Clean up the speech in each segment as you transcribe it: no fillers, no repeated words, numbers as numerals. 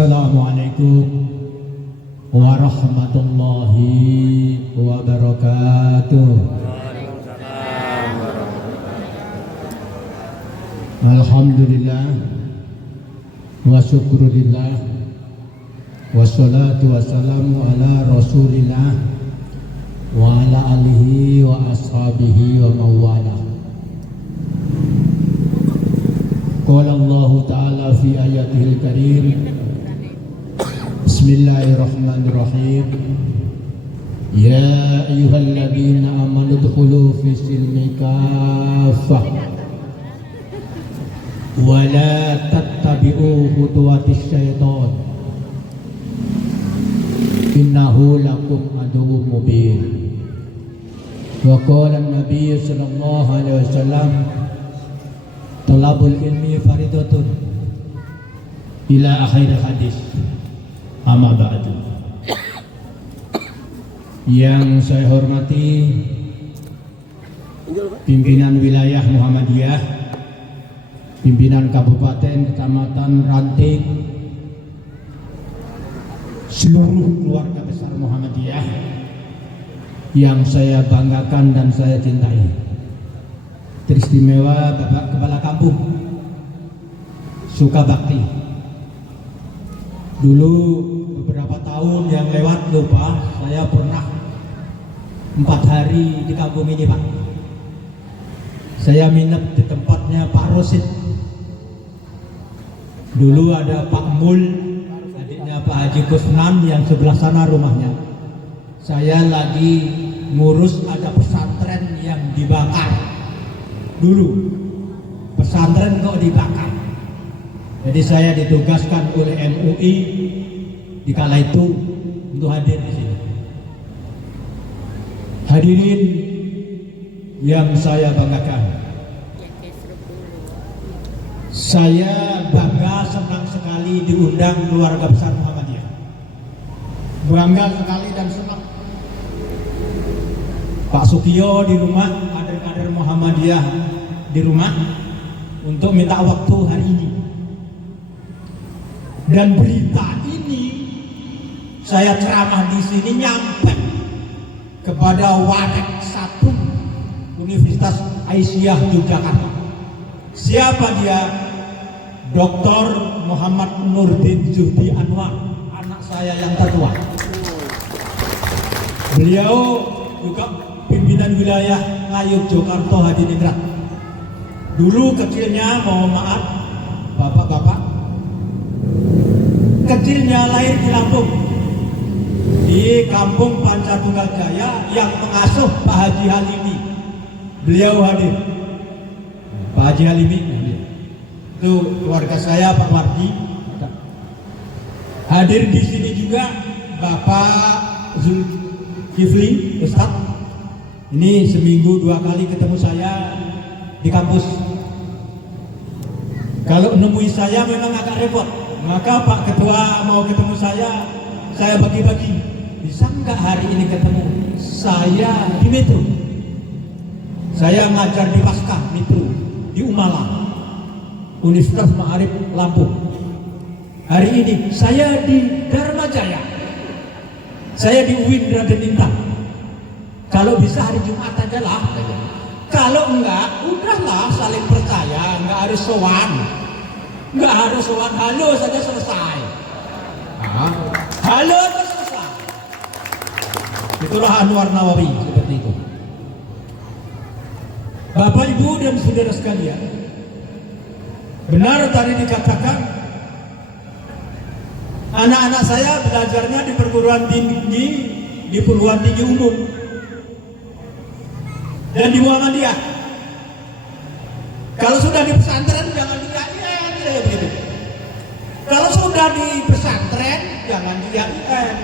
Assalamualaikum warahmatullahi wabarakatuh. Alhamdulillah wa syukurillah wassalatu wassalamu ala rasulillah wa ala alihi wa ashabihi wa mawalah. Qala Allah Ta'ala fi ayatihil karim, Bismillahirrahmanirrahim, Ya ayyuhalladzina amanu dkhulu fi silmi kaffah wa la tattabi'u khutuwatis syaitan innahu lakum aduwwun mubin. Wa qala an-nabiy sallallahu alaihi wasallam, Talabul ilmi faridatun ila akhir hadis. Amma ba'du. Yang saya hormati pimpinan wilayah Muhammadiyah, pimpinan kabupaten, kecamatan, ranting, seluruh keluarga besar Muhammadiyah yang saya banggakan dan saya cintai. Teristimewa Bapak Kepala Kampung Sukabakti. Dulu beberapa tahun yang lewat lupa, saya pernah 4 hari di kampung ini, Pak. Saya minat di tempatnya Pak Rosid. Dulu ada Pak Mul, adiknya Pak Haji Kusnan yang sebelah sana rumahnya. Saya lagi ngurus ada pesantren yang dibakar. Dulu pesantren kok dibakar. Jadi saya ditugaskan oleh MUI di kala itu untuk hadir di sini. Hadirin yang saya banggakan, saya bangga, senang sekali diundang keluarga besar Muhammadiyah. Bangga sekali dan senang. Pak Sukiyo di rumah, kader-kader Muhammadiyah di rumah untuk minta waktu hari ini. Dan berita ini saya ceramah di sini nyampe kepada Wanek 1 Universitas Aisyah Yogyakarta. Siapa dia? Dr. Muhammad Nurdin Zuhdi Anwar, anak saya yang tertua. Beliau juga pimpinan wilayah Ngayog Jogarta Hadiningrat. Dulu kecilnya, mohon maaf bapak-bapak, kecilnya lahir di Lampung, di kampung Pancatunggal Jaya yang mengasuh Pak Haji Halimi. Beliau hadir, Pak Haji Halimi itu keluarga saya, Pak Wardi. Hadir di sini juga Bapak Zulkifli Ustadz. Ini seminggu 2 kali ketemu saya di kampus. Kalau nemui saya memang agak repot. Maka Pak Ketua mau ketemu saya bagi-bagi. Bisa nggak hari ini ketemu? Saya di Metro. Saya ngajar di Pasca Metro di Umala, Universitas Ma'arif Lampung. Hari ini saya di Dharma Jaya. Saya di UIN Raden Intan. Kalau bisa hari Jumat aja lah. Kalau enggak, udahlah saling percaya, enggak harus sowan. Enggak harus sowan, halo saja selesai. Halo saja selesai. Itulah Anwar Nawawi, seperti itu. Bapak, Ibu, dan saudara sekalian, benar tadi dikatakan anak-anak saya belajarnya di perguruan tinggi, di perguruan tinggi umum dan di Muhammadiyah. Kalau sudah di pesantren jangan di IAIN, saya begitu. Kalau sudah di pesantren jangan di IAIN.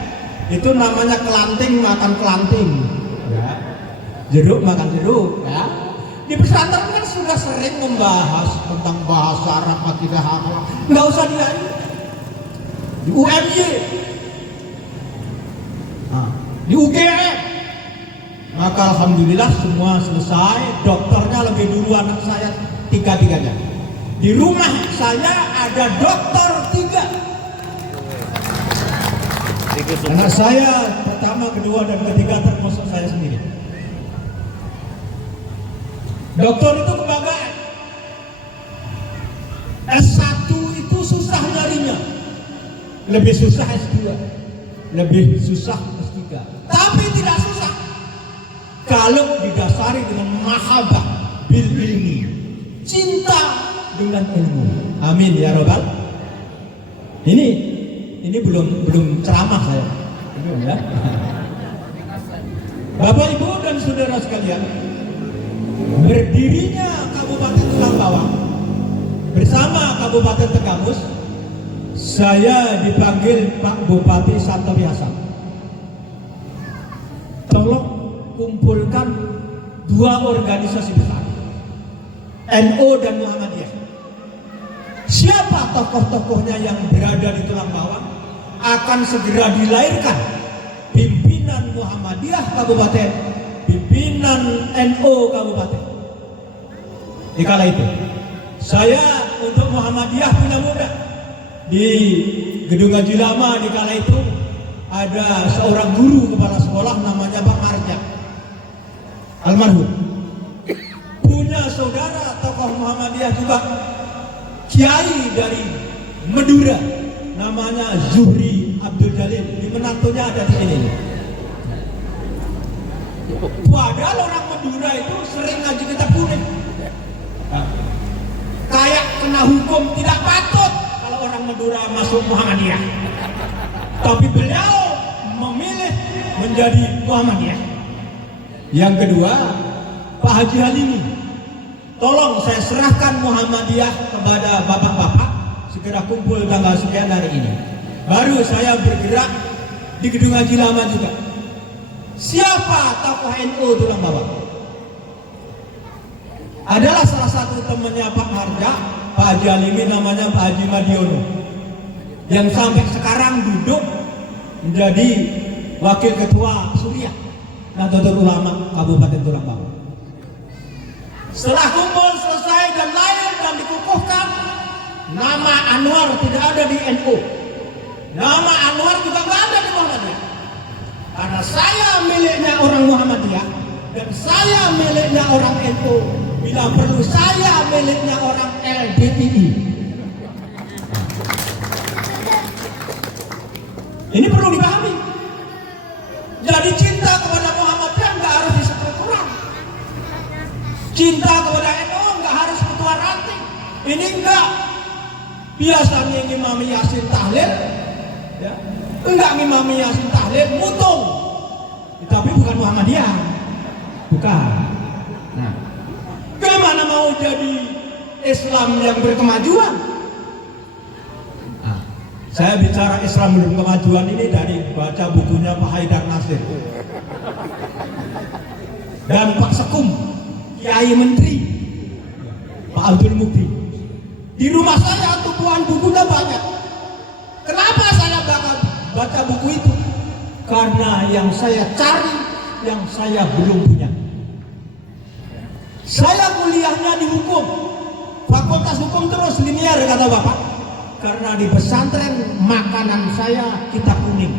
Itu namanya kelanting makan kelanting, ya. Jeruk makan jeruk, ya. Di pesantren kan sudah sering membahas tentang bahasa Arab, akidah, akhlak. Nggak usah di IAIN. Di UMY, di UGM. Maka alhamdulillah semua selesai. Dokternya lebih dulu anak saya, 3-3-nya. Di rumah saya ada dokter 3. Anak saya pertama, kedua, dan ketiga termasuk saya sendiri. Dokter itu kebanggaan. S1 itu susah nyarinya, lebih susah S2, lebih susah S3. Tapi tidak susah kalau didasari dengan mahabbah bil ilmi, cinta dengan ilmu. Amin ya robbal. Ini belum ceramah saya, belum ya. Bapak Ibu dan saudara sekalian, berdirinya Kabupaten Tulang Bawang bersama Kabupaten Tekamus, saya dipanggil Pak Bupati Santowi Hasan. Tolong kumpulkan dua organisasi besar, NU dan Muhammadiyah. Siapa tokoh-tokohnya yang berada di Tulang Bawang akan segera dilahirkan pimpinan Muhammadiyah Kabupaten, pimpinan NU Kabupaten. Di kala itu saya untuk Muhammadiyah punya muda. Di Gedung Haji Lama di kala itu ada seorang guru kepala sekolah namanya Pak Marja, almarhum. Punya saudara tokoh Muhammadiyah juga, kiai dari Madura, namanya Zuhri Abdul Jalil. Di menantunya ada di sini. Padahal orang Madura itu sering ngaji kitab kuning. Kayak kena hukum tidak patut kalau orang Madura masuk Muhammadiyah. Tapi beliau memilih menjadi Muhammadiyah. Yang kedua, Pak Haji Halimi. Tolong saya serahkan Muhammadiyah kepada bapak-bapak, segera kumpul tanggal sekian hari ini. Baru saya bergerak di Gedung Haji Lama juga. Siapa tokoh NU Tulang Bawang? Adalah salah satu temannya Pak Marja, Pak Haji Halimi, namanya Pak Haji Madiono, yang sampai sekarang duduk menjadi wakil ketua Suriah Nahdlatul Ulama Kabupaten Tulang Bawang. Setelah kumpul selesai dan lahir dan dikukuhkan, nama Anwar tidak ada di NU, nama Anwar juga nggak ada di Muhammadiyah. Karena saya miliknya orang Muhammadiyah dan saya miliknya orang NU. Bila perlu saya miliknya orang LDII. Ini perlu dipahami. Jadi cinta kepada Muhammadiyah nggak harus diseperkurang. Cinta kepada NU nggak harus ketua ranting. Ini enggak. Biasanya ngimami Yasin tahlil, ya. Enggak ngimami Yasin tahlil mutung. Tapi bukan Muhammadiyah. Bukan. Nah, bagaimana mau jadi Islam yang berkemajuan? Nah, saya bicara Islam berkemajuan ini dari baca bukunya Pak Haidar Nasir dan Pak Sekum, Kiai Menteri Pak Abdul Mukti. Di rumah saya tumpuan bukunya banyak. Kenapa saya baca buku itu? Karena yang saya cari, yang saya belum punya. Saya kuliahnya di hukum, fakultas hukum terus linear kata Bapak. Karena di pesantren makanan saya kitab kuning.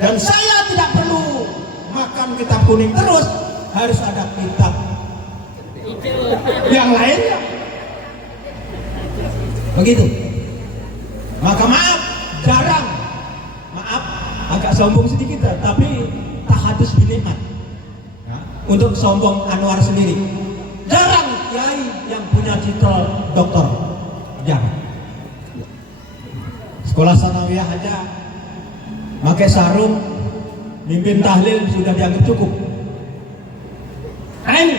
Dan saya tidak perlu makan kitab kuning terus, harus ada kitab yang lainnya. Begitu. Maka maaf, jarang. Maaf, agak sombong sedikit, tapi tahadus binikmat. Untuk sombong Anwar sendiri, jarang kiai yang punya titel doktor, jarang. Sekolah sanawiyah aja pakai sarung, mimpin tahlil sudah dianggap cukup. Nah, ini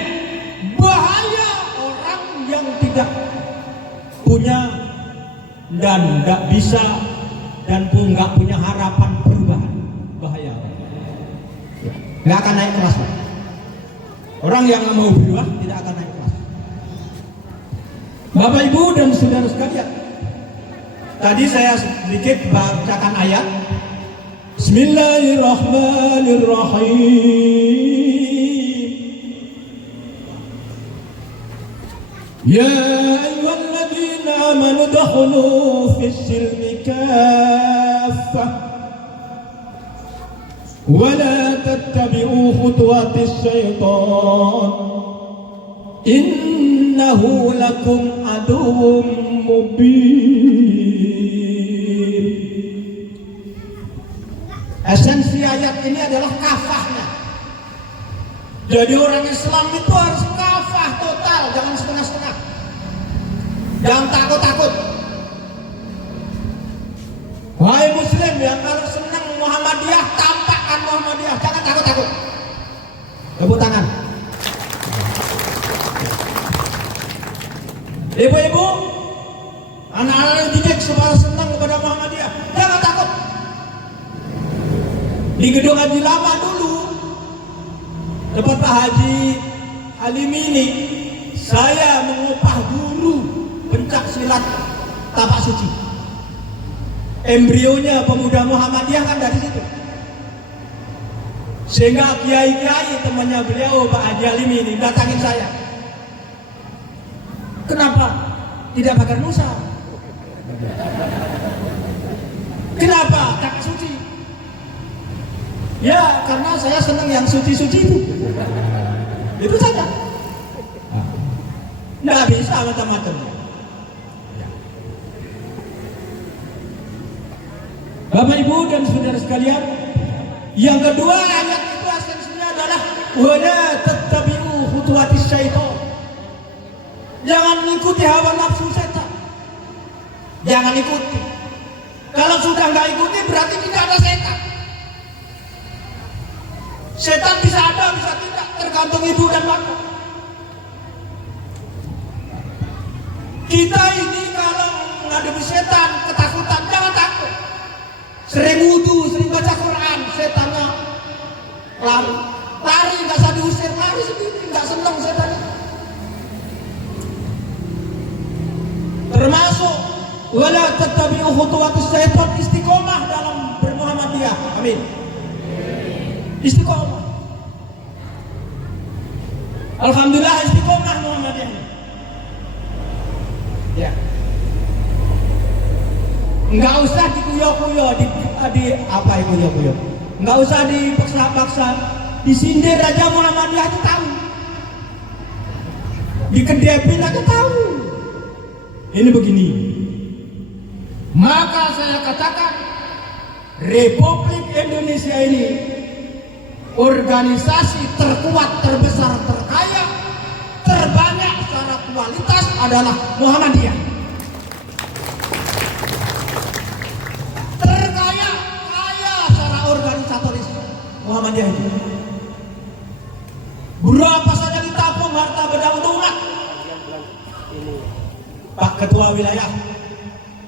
bahaya orang yang tidak punya dan tidak bisa dan pun nggak punya harapan perubahan. Bahaya, nggak akan naik kelas. Orang yang mau berubah tidak akan naik kelas. Bapak Ibu dan saudara sekalian, tadi saya sedikit bacakan ayat. Bismillahirrahmanirrahim. Ya ayyuhalladzina amanu dakhulu fis silmi kaffah ولا تتبعوا خطوات الشيطان إنه لكم عدو مبين. Esensi ayat ini adalah kafahnya. Jadi orang Islam itu harus kafah total, jangan setengah-setengah. Jangan takut-takut. Wahai Muslim yang kalau senang Muhammadiyah, tampakkan Muhammadiyah, jangan takut-takut. Tepuk tangan. Ibu-ibu, anak-anak yang didik supaya senang kepada Muhammadiyah, jangan takut. Di gedung Haji Lama dulu, tempat Pak Haji Halim ini, saya mengupah guru pencak silat tapak suci. Embrionya pemuda Muhammadiyah kan dari situ. Sehingga kiai-kiai temannya beliau Pak Haji Halim ini datangin saya. Kenapa tidak bakar Musa? Kenapa tapak suci? Ya karena saya senang yang suci-suci itu. Itu saja. Nggak bisa macam-macam. Bapak Ibu dan saudara sekalian, yang kedua ayat itu esensinya adalah wala tattabi'u khutuwatis syaitan. Jangan mengikuti hawa nafsu setan. Jangan ikuti. Kalau sudah nggak ikuti berarti tidak ada setan. Setan bisa ada, bisa tidak, tergantung ibu dan bapak. Kita ini kalau menghadapi setan, ketakutan, jangan takut. Sering wudu, sering baca Quran, setannya lari. Lari, nggak usah diusir, lari sendiri, nggak senang setan. Termasuk wala tattabi'u khutuwatis syaitan, istiqomah dalam bermuhammadiyah. Amin. Istiqomah. Alhamdulillah istiqomah Muhammadiyah. Ya. Enggak usah dikuyo-kuyo, di apa kuyo-kuyo. Enggak usah dipaksa-paksa. Disindir aja Muhammadiyah itu tahu. Dikedepin aja tahu. Ini begini. Maka saya katakan Republik Indonesia ini organisasi terkuat, terbesar, terkaya, terbanyak secara kualitas adalah Muhammadiyah. Terkaya, kaya secara organisatoris Muhammadiyah itu. Berapa saja ditabung harta benda untuk umat. Pak Ketua Wilayah,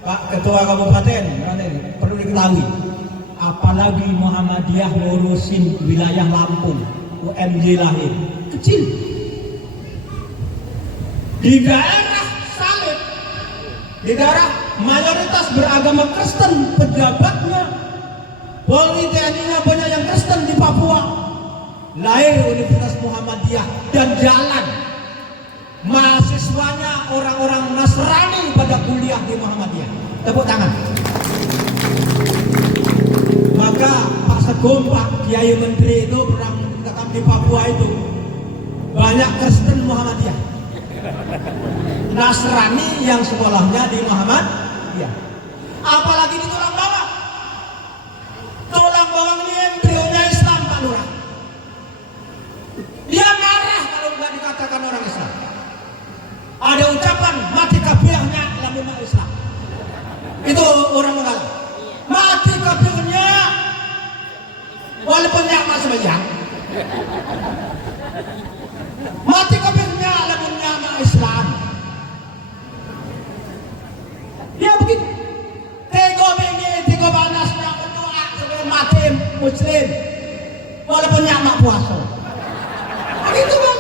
Pak Ketua Kabupaten, perlu diketahui. Apalagi Muhammadiyah ngurusin wilayah Lampung, UMJ lahir, kecil. Di daerah Salib, di daerah mayoritas beragama Kristen, pejabatnya, Polri, TNI-nya banyak yang Kristen di Papua. Lahir Universitas Muhammadiyah dan jalan. Mahasiswanya orang-orang Nasrani pada kuliah di Muhammadiyah. Tepuk tangan. Maka Pak Segom, Pak Kiai Menteri itu pernah menceritakan di Papua itu banyak Kristen Muhammadiyah, Nasrani yang sekolahnya di Muhammadiyah. Apalagi di Tulang Bawang. Tulang Bawang ini embrionya Islam, Pak Lurah. Dia marah kalau nggak dikatakan orang Islam. Ada ucapan mati kafirnya dalam umat Islam. Itu orang mengalah. Mati kafirnya walaupun nyaman sembahyang. Mati kafirnya walaupun nyaman Islam. Ya begitu. Tego bini, tego panasnya berdoa sebelum mati Muslim walaupun nyaman puasa. Begitu kan?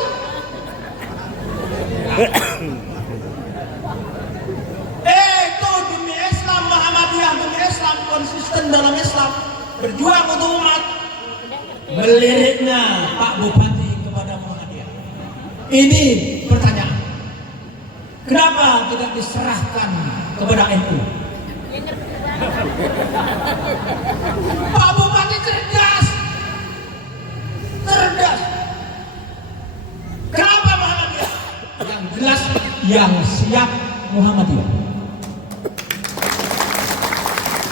Itu demi Islam, Muhammadiyah demi Islam, konsisten dalam Islam, berjuang untuk umat. Meliriknya Pak Bupati kepada Muhammadiyah. Ini pertanyaan. Kenapa tidak diserahkan kepada NU? Pak Bupati cerdas, cerdas. Kenapa Muhammadiyah? Yang jelas, yang siap Muhammadiyah.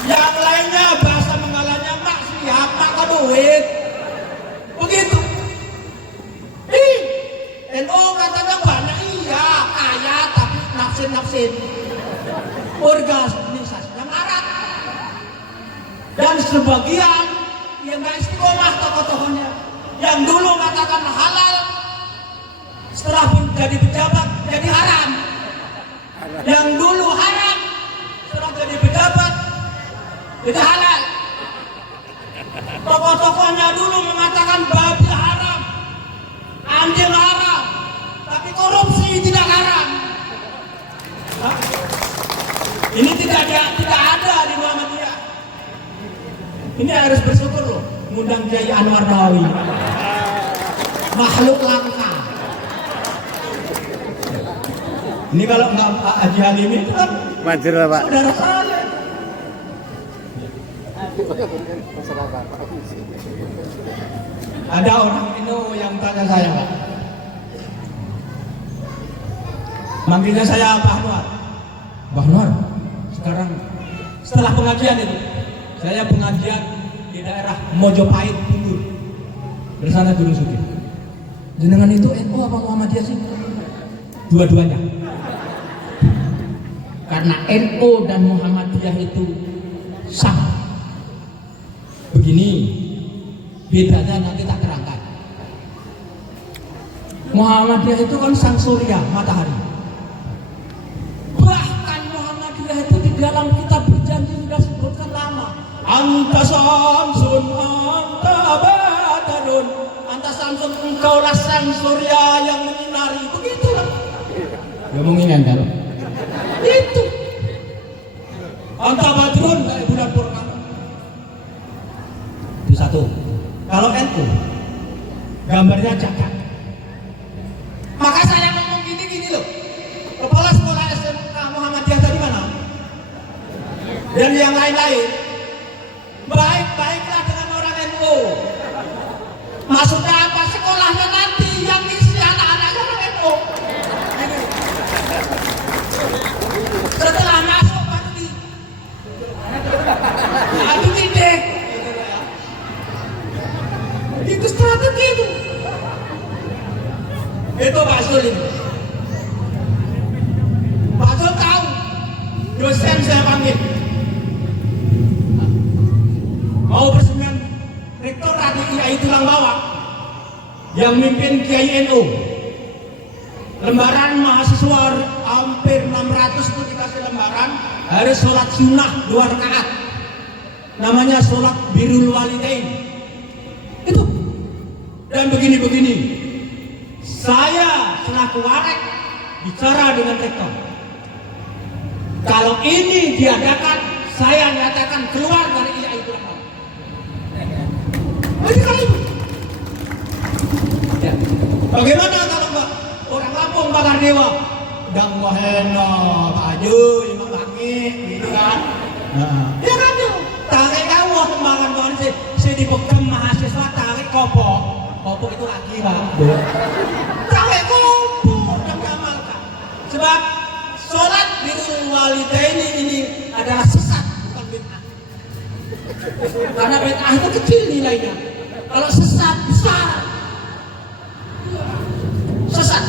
Yang lainnya bahasa mengalahnya mak siap, mak ke duit. Begitu. NU katanya banyak, iya kaya tapi nafsin organisasinya marak. Dan sebagian yang gak istiqomah tokoh-tokohnya yang dulu katakan halal setelah jadi pejabat jadi haram, yang dulu haram setelah jadi pejabat jadi halal. Tokoh-tokohnya dulu mengatakan babi haram, anjing haram, tapi korupsi tidak haram. Hah? Ini tidak ada di Muhammadiyah. Ini harus bersyukur loh, ngundang Kiai Anwar Nawawi, makhluk langka. Ini kalau nggak Pak Haji Halim itu kan Manjur lah Pak. saudara saya. Ada orang itu yang tanya saya, Pak. Manggilnya saya Pak Anwar. Pak Anwar, sekarang setelah pengajian itu, saya pengajian di daerah Mojopahit Timur bersama Guru Suki. Jenengan itu NU apa Muhammadiyah sih? Dua-duanya. Karena NU dan Muhammadiyah itu sama. Begini, bedanya nanti tak terangkan. Muhammadiyah itu kan sang surya, matahari. Bahkan Muhammadiyah itu di dalam kitab berjanji sudah sebutkan lama. Anta samsun, anta badarun. Anta samsun, engkaulah sang surya yang menyinari. Begitulah. Ngomongin anda loh. Itu. Anta badrun kayak bulan purnama. Itu satu. Kalau NU gambarnya cakap. Maka saya ngomong gini loh. Kepala sekolah SMK Muhammadiyah tadi mana? Dan yang lain-lain. Baik-baiklah dengan orang NU. Maksudnya apa? Sekolahnya nanti yang ngisi anak-anaknya orang NU. Setelah masuk baru dididik. Itu strategi itu. Itu Pak Zul ini. Pak Zul tahu. Dosen saya panggil. Mau bersemian rektor di IAI Tulang Bawang yang mimpin Kiai NU. Lembaran mahasiswa hampir 600 itu dikasih lembaran, harus sholat sunnah 2 rakaat. Namanya sholat birrul walidain. Itu. Dan begini-begini. Saya selaku warek bicara dengan rektor. Kalau ini diadakan, saya nyatakan keluar dari IAI Tulang Bawang. Ya. Bagaimana kalau Mbak orang Lampung bakar dewa? Dang wahena, Pak Aju, Imam Langit, gitu kan? Ya kan tuh. Tarik kamu kembangan tuan si dipegang mahasiswa tarik kopok. Kopok itu lagi Pak. Tarik kopok dan diamalkan. Sebab sholat birrul walidain ini adalah sesat, bukan bid'ah. Karena bid'ah itu kecil nilainya. Kalau sesat besar. Sesat.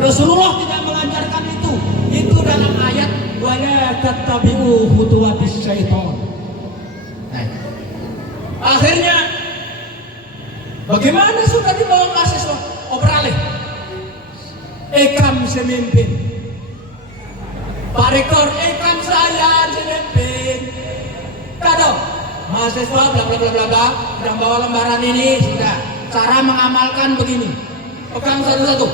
Rasulullah tidak mengajarkan itu. Itu dalam ayat wala tattabi'u khutuwatis syaitan. Nah, akhirnya bagaimana sudah dibawa mahasiswa? Beralih. Ekam semimpin. Pak Rektor, ekam saya semimpin. Kado, mahasiswa bla bla bla bla bla, sudah bawa lembaran ini sudah. Cara mengamalkan begini. Pegang satu-satu.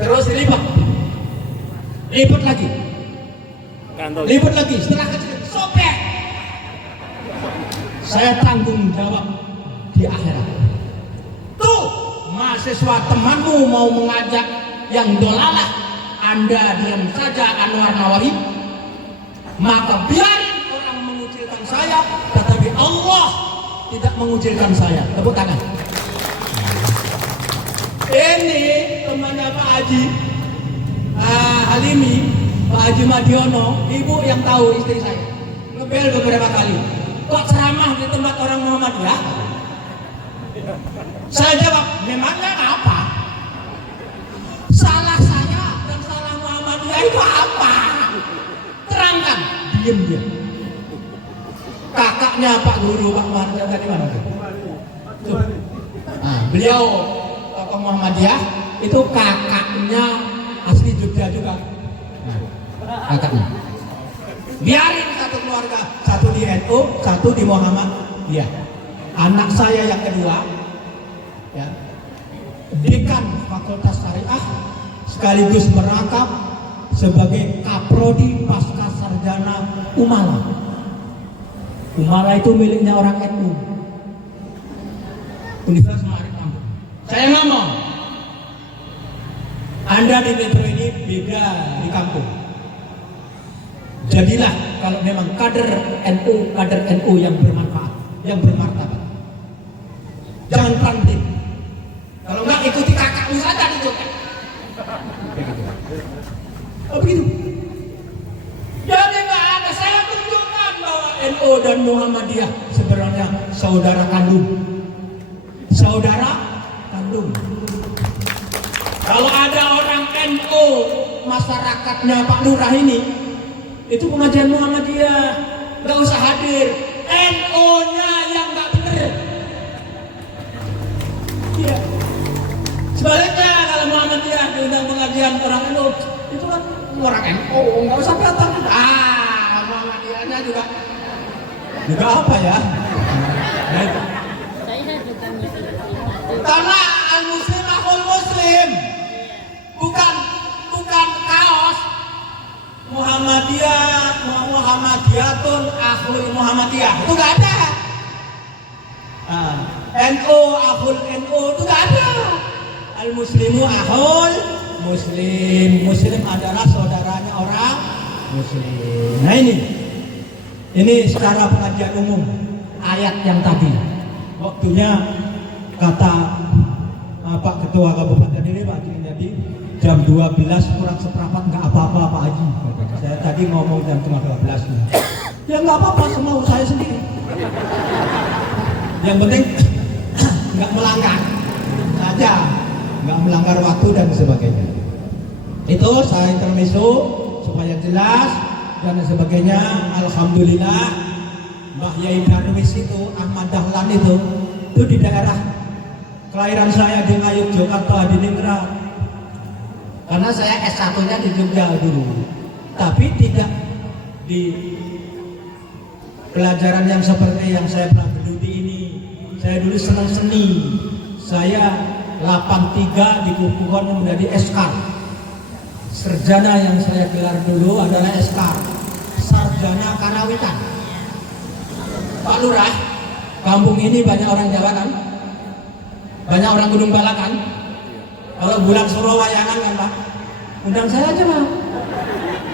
Terus dilipat. Lipat lagi. Lipat lagi. Setelah kecil, sobek. Saya tanggung jawab di akhirat. Tuh, mahasiswa temanmu mau mengajak yang dolalah, Anda diam saja Anwar Nawawi, maka biarin orang mengucilkan saya, tetapi Allah tidak mengucilkan saya. Tepuk tangan. Ini temannya Pak Haji Halimi, Pak Haji Madiono, ibu yang tahu istri saya. Ngebel beberapa kali. Kok ceramah di tempat orang Muhammadiyah? Saya jawab, memangnya apa? Salah saya dan salah Muhammadiyah itu apa? Terangkan. Diem dia. Kakaknya Pak Guru, Pak Marja tadi mana? Nah, beliau tokoh Muhammadiyah itu kakaknya asli Jogja juga. Nah, kakaknya. Biarin satu keluarga, satu di NU, satu di Muhammadiyah. Anak saya yang kedua, ya, dekan Fakultas Syariah sekaligus merangkap sebagai Kaprodi Pasca Sarjana Umala. Umala itu miliknya orang NU. Universitas Marit Lampung. Saya ngomong, Anda di Metro ini beda di kampung. Jadilah kalau memang kader NU yang bermanfaat, yang bermartabat. Jangan planting. Kalau enggak ikuti kakakmu saja di Jogja. Oh begitu. Jadi enggak ada, saya tunjukkan bahwa NU dan Muhammadiyah sebenarnya saudara kandung. Saudara kandung. Kalau ada orang NU, masyarakatnya Pak Lurah ini, itu pengajian Muhammadiyah, nggak usah hadir. NU-nya yang nggak bener. Iya. Sebaliknya kalau Muhammadiyah diundang pengajian orang NU, itu kan orang NU, nggak usah datang. Muhammadiyahnya juga apa ya? Baik. Karena al-muslim akhul muslim, bukan kaos. Muhammadiyatun akhul Muhammadiyah itu nggak ada. NU akhul NU itu nggak ada. Al muslimu akhul muslim. Muslim adalah saudaranya orang muslim. Nah ini secara pengajian umum ayat yang tadi. Waktunya kata Pak Ketua Kabupaten ini Pak Haji tadi jam 12 kurang seperempat nggak apa-apa Pak Haji. Saya tadi ngomong jam 12. Ya nggak apa-apa, semau saya sendiri. Yang penting nggak melanggar saja, nggak melanggar waktu dan sebagainya. Itu saya intermezzo supaya jelas dan sebagainya. Alhamdulillah Mbah Yai Darwis itu, Ahmad Dahlan itu di daerah kelahiran saya di Ngayuk, Jakarta, di Ningrat. Karena saya S1-nya di Jogja dulu, tapi tidak di pelajaran yang seperti yang saya pernah geluti ini. Saya dulu senang seni. Saya 83 dikukuhkan menjadi Eskar. Sarjana yang saya gelar dulu adalah Eskar, Sarjana Karawitan. Pak Lurah, kampung ini banyak orang Jawa kan? Banyak orang Gunung Bala kan? Kalau bulan Suro wayangan kan Pak? Undang saya aja Pak.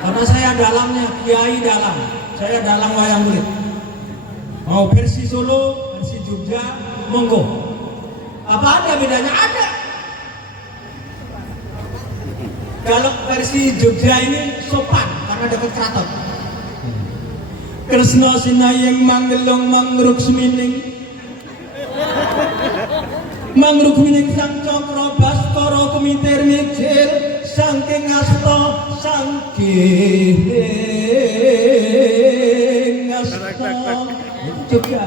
Karena saya dalangnya, kiai dalang. Saya dalang wayang kulit. Mau versi Solo, versi Jogja, monggo. Apa ada bedanya? Ada. Kalau versi Jogja ini sopan karena dekat keraton. Kresna sinayeng manggelong mangruk semining, mangruk mining sang cakra baskara kumitir mijil saking asta saking asta. Jogja.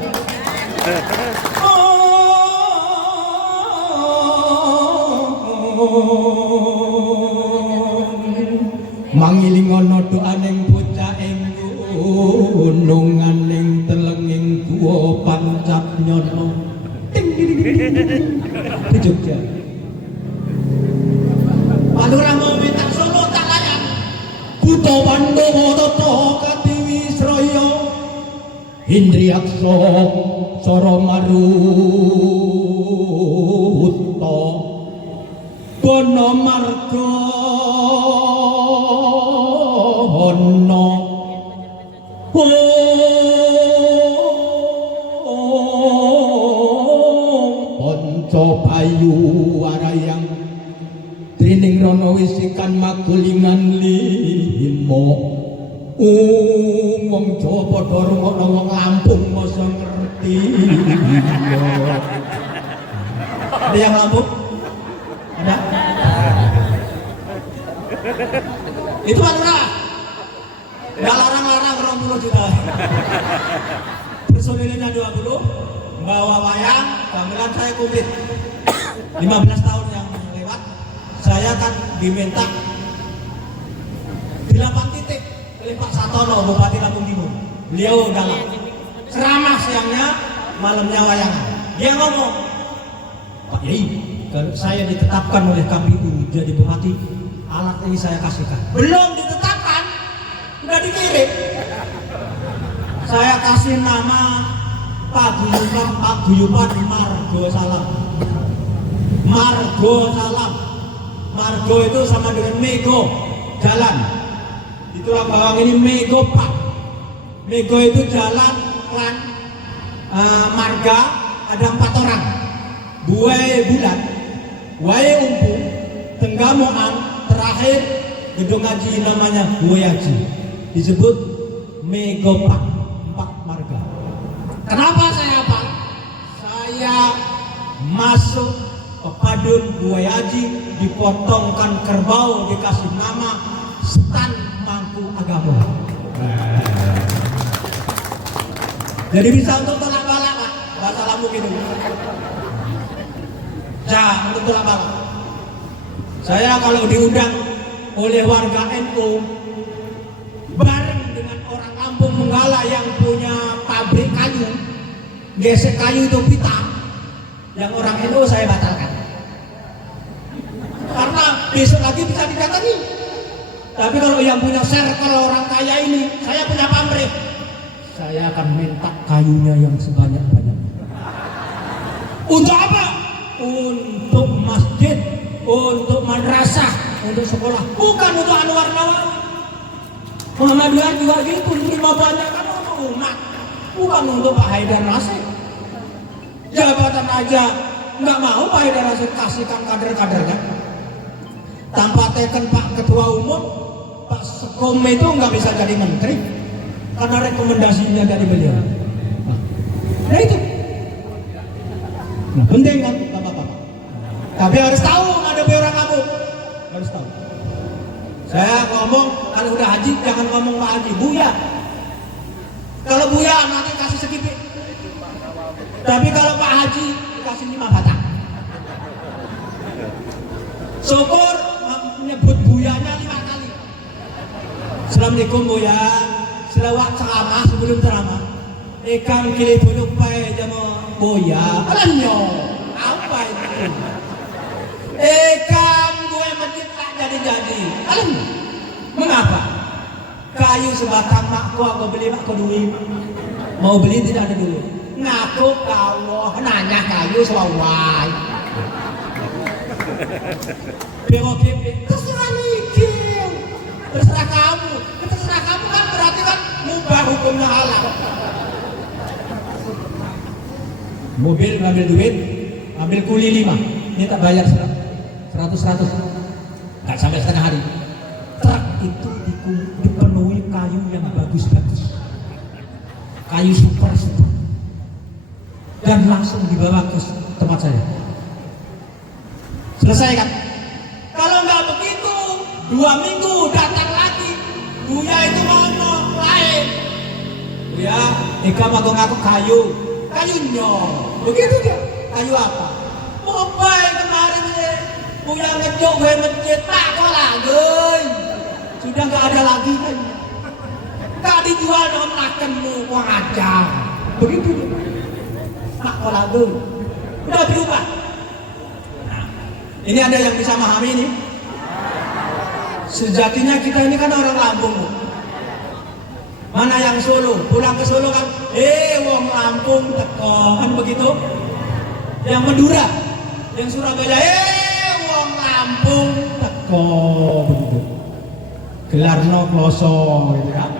Mangilingono doaning bocah ing gunungan ning telenging guwa pancap nyono. Di Jogja. Pak Lurah mau minta Solo tak layak. Buta Pandhawa tata Katiwisraya. Indriyaksa Sara Maruta. Bono marga ono payu warayang trining rono wisikan magulingan limo wong Jawa padha rungokno wong Lampung masa ngerti. Ada yang Lampung? Ada? Itu kan murah. Nggak larang-larang 20 juta. Personilnya 20, bawa wayang, gamelan saya kumplit. 15 tahun yang lewat, saya kan diminta di 8 titik oleh Pak Satono, Bupati Lampung Timur. Beliau galak. Ceramah siangnya, malamnya wayangan. Dia ngomong, Pak Yai, kalau saya ditetapkan oleh KPU jadi bupati, alat ini saya kasihkan. Belum ditetapkan, udah dikirim. Saya kasih nama Paguyuban Margo Salam. Margo Salam. Margo itu sama dengan Mego, jalan. Itulah bawang ini Mego Pak. Mego itu jalan, klan, marga, ada 4 orang. Buai bulan, wae umpu, tenggamuan, terakhir gedung haji namanya Buai Haji. Disebut Mego Pak, 4 marga. Kenapa saya apa? Saya masuk ke Padun Buai Haji, dipotongkan kerbau, dikasih nama Stan Mangku Agama. Jadi bisa untuk tolak balak Pak, bahasa Lampung itu. Ya, untuk tolak balak. Saya kalau diundang oleh warga NU bareng dengan orang Lampung Menggala yang punya pabrik kayu, gesek kayu itu pita, yang orang NU saya batalkan. Karena besok lagi bisa didatangi. Tapi kalau yang punya circle orang kaya ini, saya punya pabrik, saya akan minta kayunya yang sebanyak-banyak. Untuk apa? Untuk masjid, untuk madrasah, untuk sekolah, bukan untuk Anwar Nawawi. Muhammadiyah juga gitu, terima banyak kan untuk umat, bukan untuk Pak Haidar Nasir. Jabatan aja nggak mau Pak Haidar Nasir kasihkan kader-kadernya. Tanpa teken Pak Ketua Umum, Pak Sekom itu nggak bisa jadi menteri karena rekomendasinya dari beliau. Nah itu, nah, penting kan Bapak-bapak. Tapi harus tahu ada orang kamu, harus tahu. Saya ngomong kalau udah haji jangan ngomong Pak Haji, Buya. Kalau Buya nanti kasih segipit. Tapi kalau Pak Haji dikasih 5 batang. Syukur menyebut Buyanya 5 kali. Assalamualaikum Buya. Selawat ceramah sebelum ceramah. Ekam kili duduk pai jama Buya. Alanyo. Apa itu? Ekam gue masjid tak jadi-jadi. Alanyo. Mengapa? Kayu sebatang makku aku beli makku duit. Mau beli tidak ada duit. Ngaku kau nanya kayu selawai. BOGP terserah mikir, terserah kamu kan berarti kan mubah hukumnya halal. Mobil ngambil duit, ambil kuli 5, ini tak bayar 100, nggak sampai setengah hari. Truk itu dipenuhi kayu yang bagus-bagus, kayu super, dan langsung dibawa ke tempat saya. Selesai kan? Kalau nggak begitu, 2 minggu datang lagi, Buya itu ngomong lain. Buya, Eka mau ngaku kayunya. Begitu dia. Kayu apa? Mobile kemarin ini, Buya ngejok gue masjid tak kok lagi. Sudah nggak ada lagi kan? Nggak dijual dengan makanmu, uang aja. Begitu dia. Tak kok lagi. Udah berubah. Ini ada yang bisa memahami ini? Sejatinya kita ini kan orang Lampung. Mana yang Solo? Pulang ke Solo kan, wong Lampung teko, kan begitu? Yang Madura, yang Surabaya, wong Lampung teko, begitu. Gelarno kloso, gitu kan?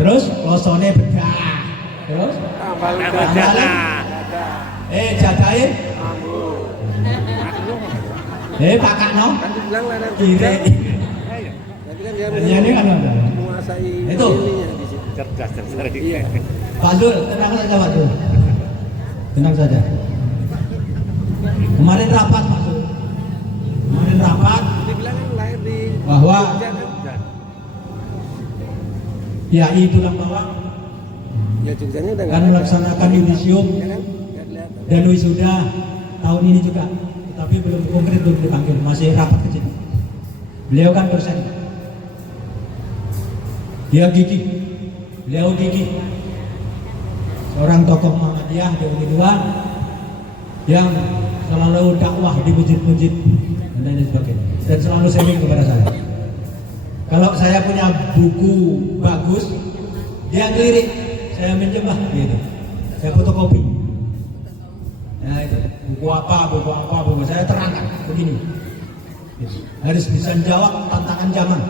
Terus klosone bedah, terus? Jadain? Pak Kano. Kan dibilang lah nanti. Kire. Nanti kan dia Iya ini kan ada. menguasai Itu. ininya di situ. Cerdas. Iya. Pak Zul, tenang saja Pak Zul. Tenang saja. Kemarin rapat Pak Zul. Kemarin rapat Dibilang kan lahir di bahwa Jogja kan. YAI tulang bawang Ya Jogjanya udah akan melaksanakan yudisium Ya kan? Nggak kelihatan. dan wisuda tahun ini juga, tetapi belum konkret, belum dipanggil, masih rapat kecil. Beliau kan dosen, dia gigih, beliau gigih, seorang tokoh Muhammadiyah di Uni2 yang selalu dakwah di masjid-masjid dan lain sebagainya, dan selalu sharing kepada saya. Kalau saya punya buku bagus, dia ngelirik, saya minjem lah, gitu. Saya fotokopi. Nah itu, buku apa, saya terangkan begini. Gitu. Harus bisa jawab tantangan zaman.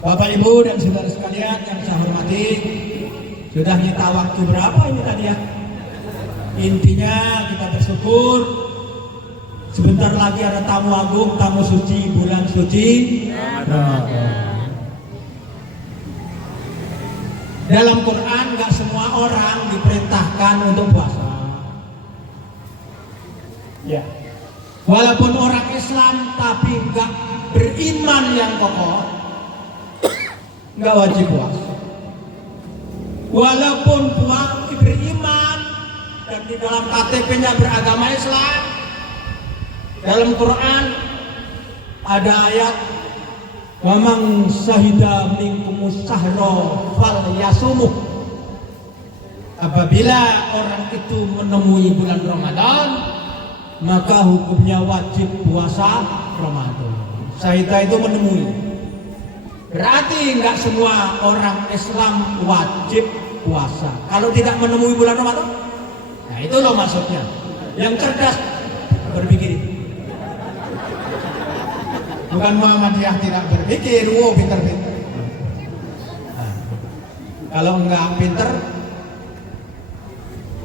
Bapak Ibu dan saudara sekalian yang saya hormati, sudah nyita waktu berapa ini tadi ya? Intinya kita bersyukur. Sebentar lagi ada tamu agung, tamu suci, bulan suci Ramadan. Dalam Quran nggak semua orang diperintahkan untuk puasa. Ya. Walaupun orang Islam tapi nggak beriman yang kokoh, nggak wajib puasa. Walaupun beriman dan di dalam KTP-nya beragama Islam, dalam Quran ada ayat wa man syahida minkumus syahra fal yasumuh. Apabila orang itu menemui bulan Ramadan, maka hukumnya wajib puasa Ramadan. Syahida itu menemui. Berarti enggak semua orang Islam wajib puasa kalau tidak menemui bulan Ramadan. Nah itu loh maksudnya. Yang cerdas berpikir. Bukan Muhammadiyah tidak berpikir, pinter-pinter. Nah, kalau enggak pinter,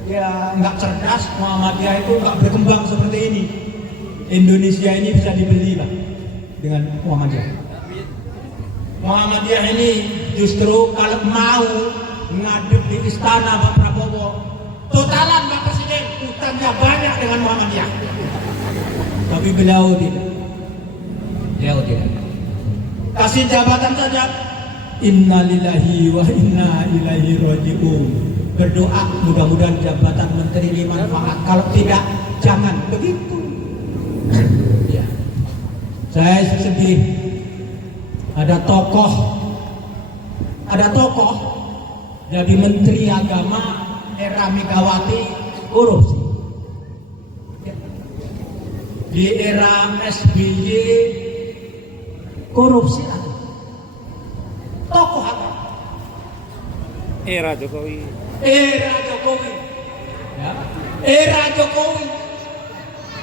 ya enggak cerdas, Muhammadiyah itu enggak berkembang seperti ini. Indonesia ini bisa dibeli Pak dengan Muhammadiyah. Muhammadiyah ini justru kalau mau ngadep di istana Pak Prabowo, totalan Pak Presiden, utangnya banyak dengan Muhammadiyah. Tapi beliau tidak. Kasih jabatan saja. Innalillahi wa inna ilaihi raji'un. Berdoa mudah-mudahan jabatan menteri ini manfaat. Kalau tidak, jangan begitu. Ya. Saya sedih. Ada tokoh jadi menteri agama era Megawati korupsi. Di era SBY korupsi lagi. Tokoh agama. Era Jokowi. Ya. Era Jokowi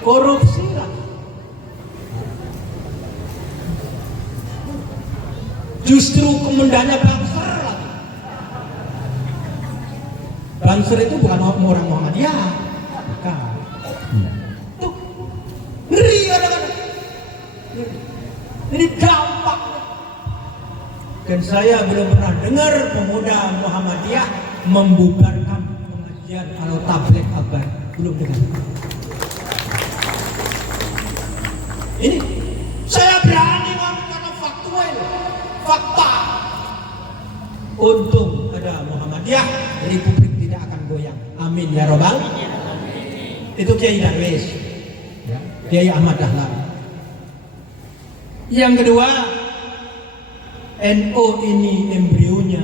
korupsi lagi. Justru komandannya Banser lagi. Banser itu bukan orang Muhammadiyah. Bukan. Tuh. Ngeri kadang-kadang. Ini dampak. Dan saya belum pernah dengar pemuda Muhammadiyah membubarkan pengajian atau tabligh akbar. Belum dengar. Ini saya berani ngomong karena faktual, fakta. Untung ada Muhammadiyah, Republik tidak akan goyang. Amin ya robbal. Itu Kiai Darwis, ya, Kiai Ahmad Dahlan. Yang kedua, NU ini embrionya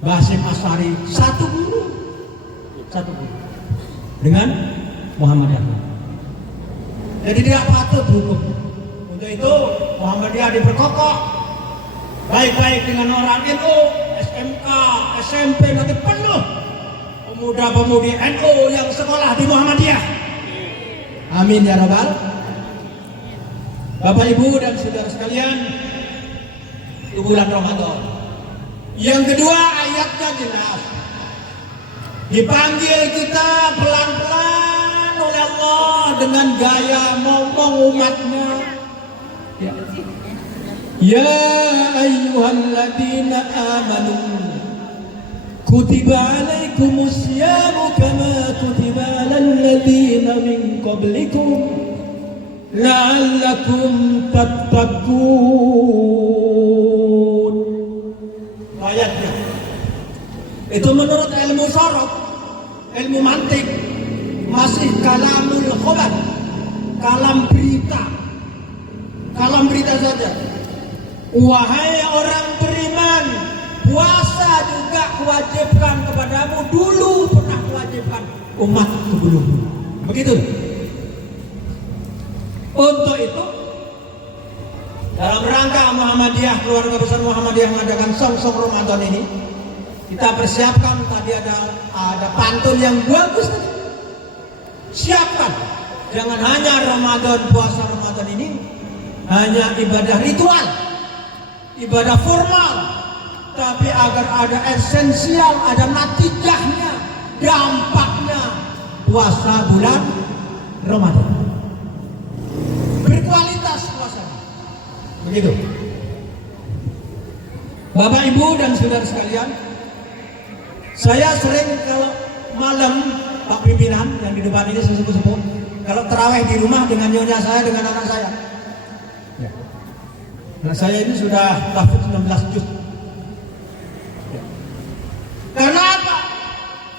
Basim Asy'ari satu guru dengan Muhammadiyah. Jadi tidak patut hukum. Untuk itu Muhammadiyah diperkokoh baik-baik dengan orang NU, SMK, SMP nanti penuh pemuda-pemudi NU yang sekolah di Muhammadiyah. Amin ya rabbal. Bapak Ibu dan saudara sekalian, di bulan Ramadan. Yang kedua ayatnya jelas. Dipanggil kita pelan-pelan oleh Allah dengan gaya ngomong umatnya. Ya. Ya ayyuhalladzina amanu kutiba alaikumus syamu kama kutiba alal ladzina min qablikum la'allakum tattaqun. Ayatnya itu menurut ilmu syaraf, ilmu mantik, masih kalamul khobar, kalam berita saja. Wahai orang beriman, puasa juga kewajibkan kepadamu, dulu pernah kewajibkan umat sebelummu. Begitu. Untuk itu, dalam rangka Muhammadiyah, keluarga besar Muhammadiyah mengadakan song-song Ramadan ini, kita persiapkan tadi ada pantun yang bagus tadi. Siapkan, jangan hanya Ramadan, puasa Ramadan ini hanya ibadah ritual, ibadah formal, tapi agar ada esensial, ada natijahnya, dampaknya puasa bulan Ramadan. Berkualitas puasanya. Begitu. Bapak, Ibu, dan saudara sekalian, saya sering kalau malam Pak pimpinan yang di depan ini sesepuh-sepuh, kalau terawih di rumah dengan nyonya saya, dengan anak saya. Ya. Nah, saya ini sudah tahfidz 16 juz. Ya. Karena apa?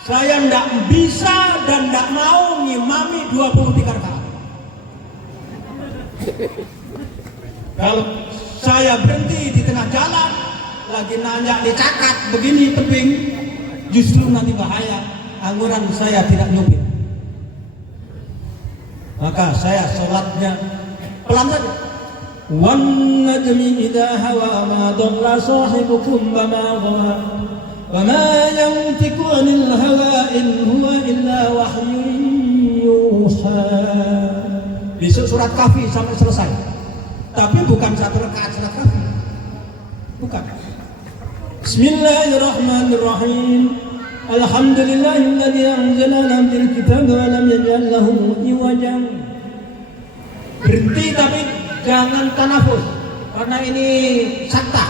Saya tidak bisa dan tidak mau ngimami 23 rakaat. Kalau saya berhenti di tengah jalan, lagi nanya dicakat begini tebing, justru nanti bahaya. Angguran saya tidak nyupir. Maka saya sholatnya pelan saja. Wan najmi idza hawa ma dhalla sahibukum wa ma ghawa wa ma yantiqu 'anil hawa in huwa illa wahyun yuha. Besok surat Kahfi sampai selesai. Tapi bukan satu rakaat surat Kahfi. Bukan. Bismillahirrahmanirrahim. Alhamdulillahilladzi anzala 'alal kitab wa lam yaj'al lahu iwajan. Berhenti tapi jangan tanafus karena ini sakta.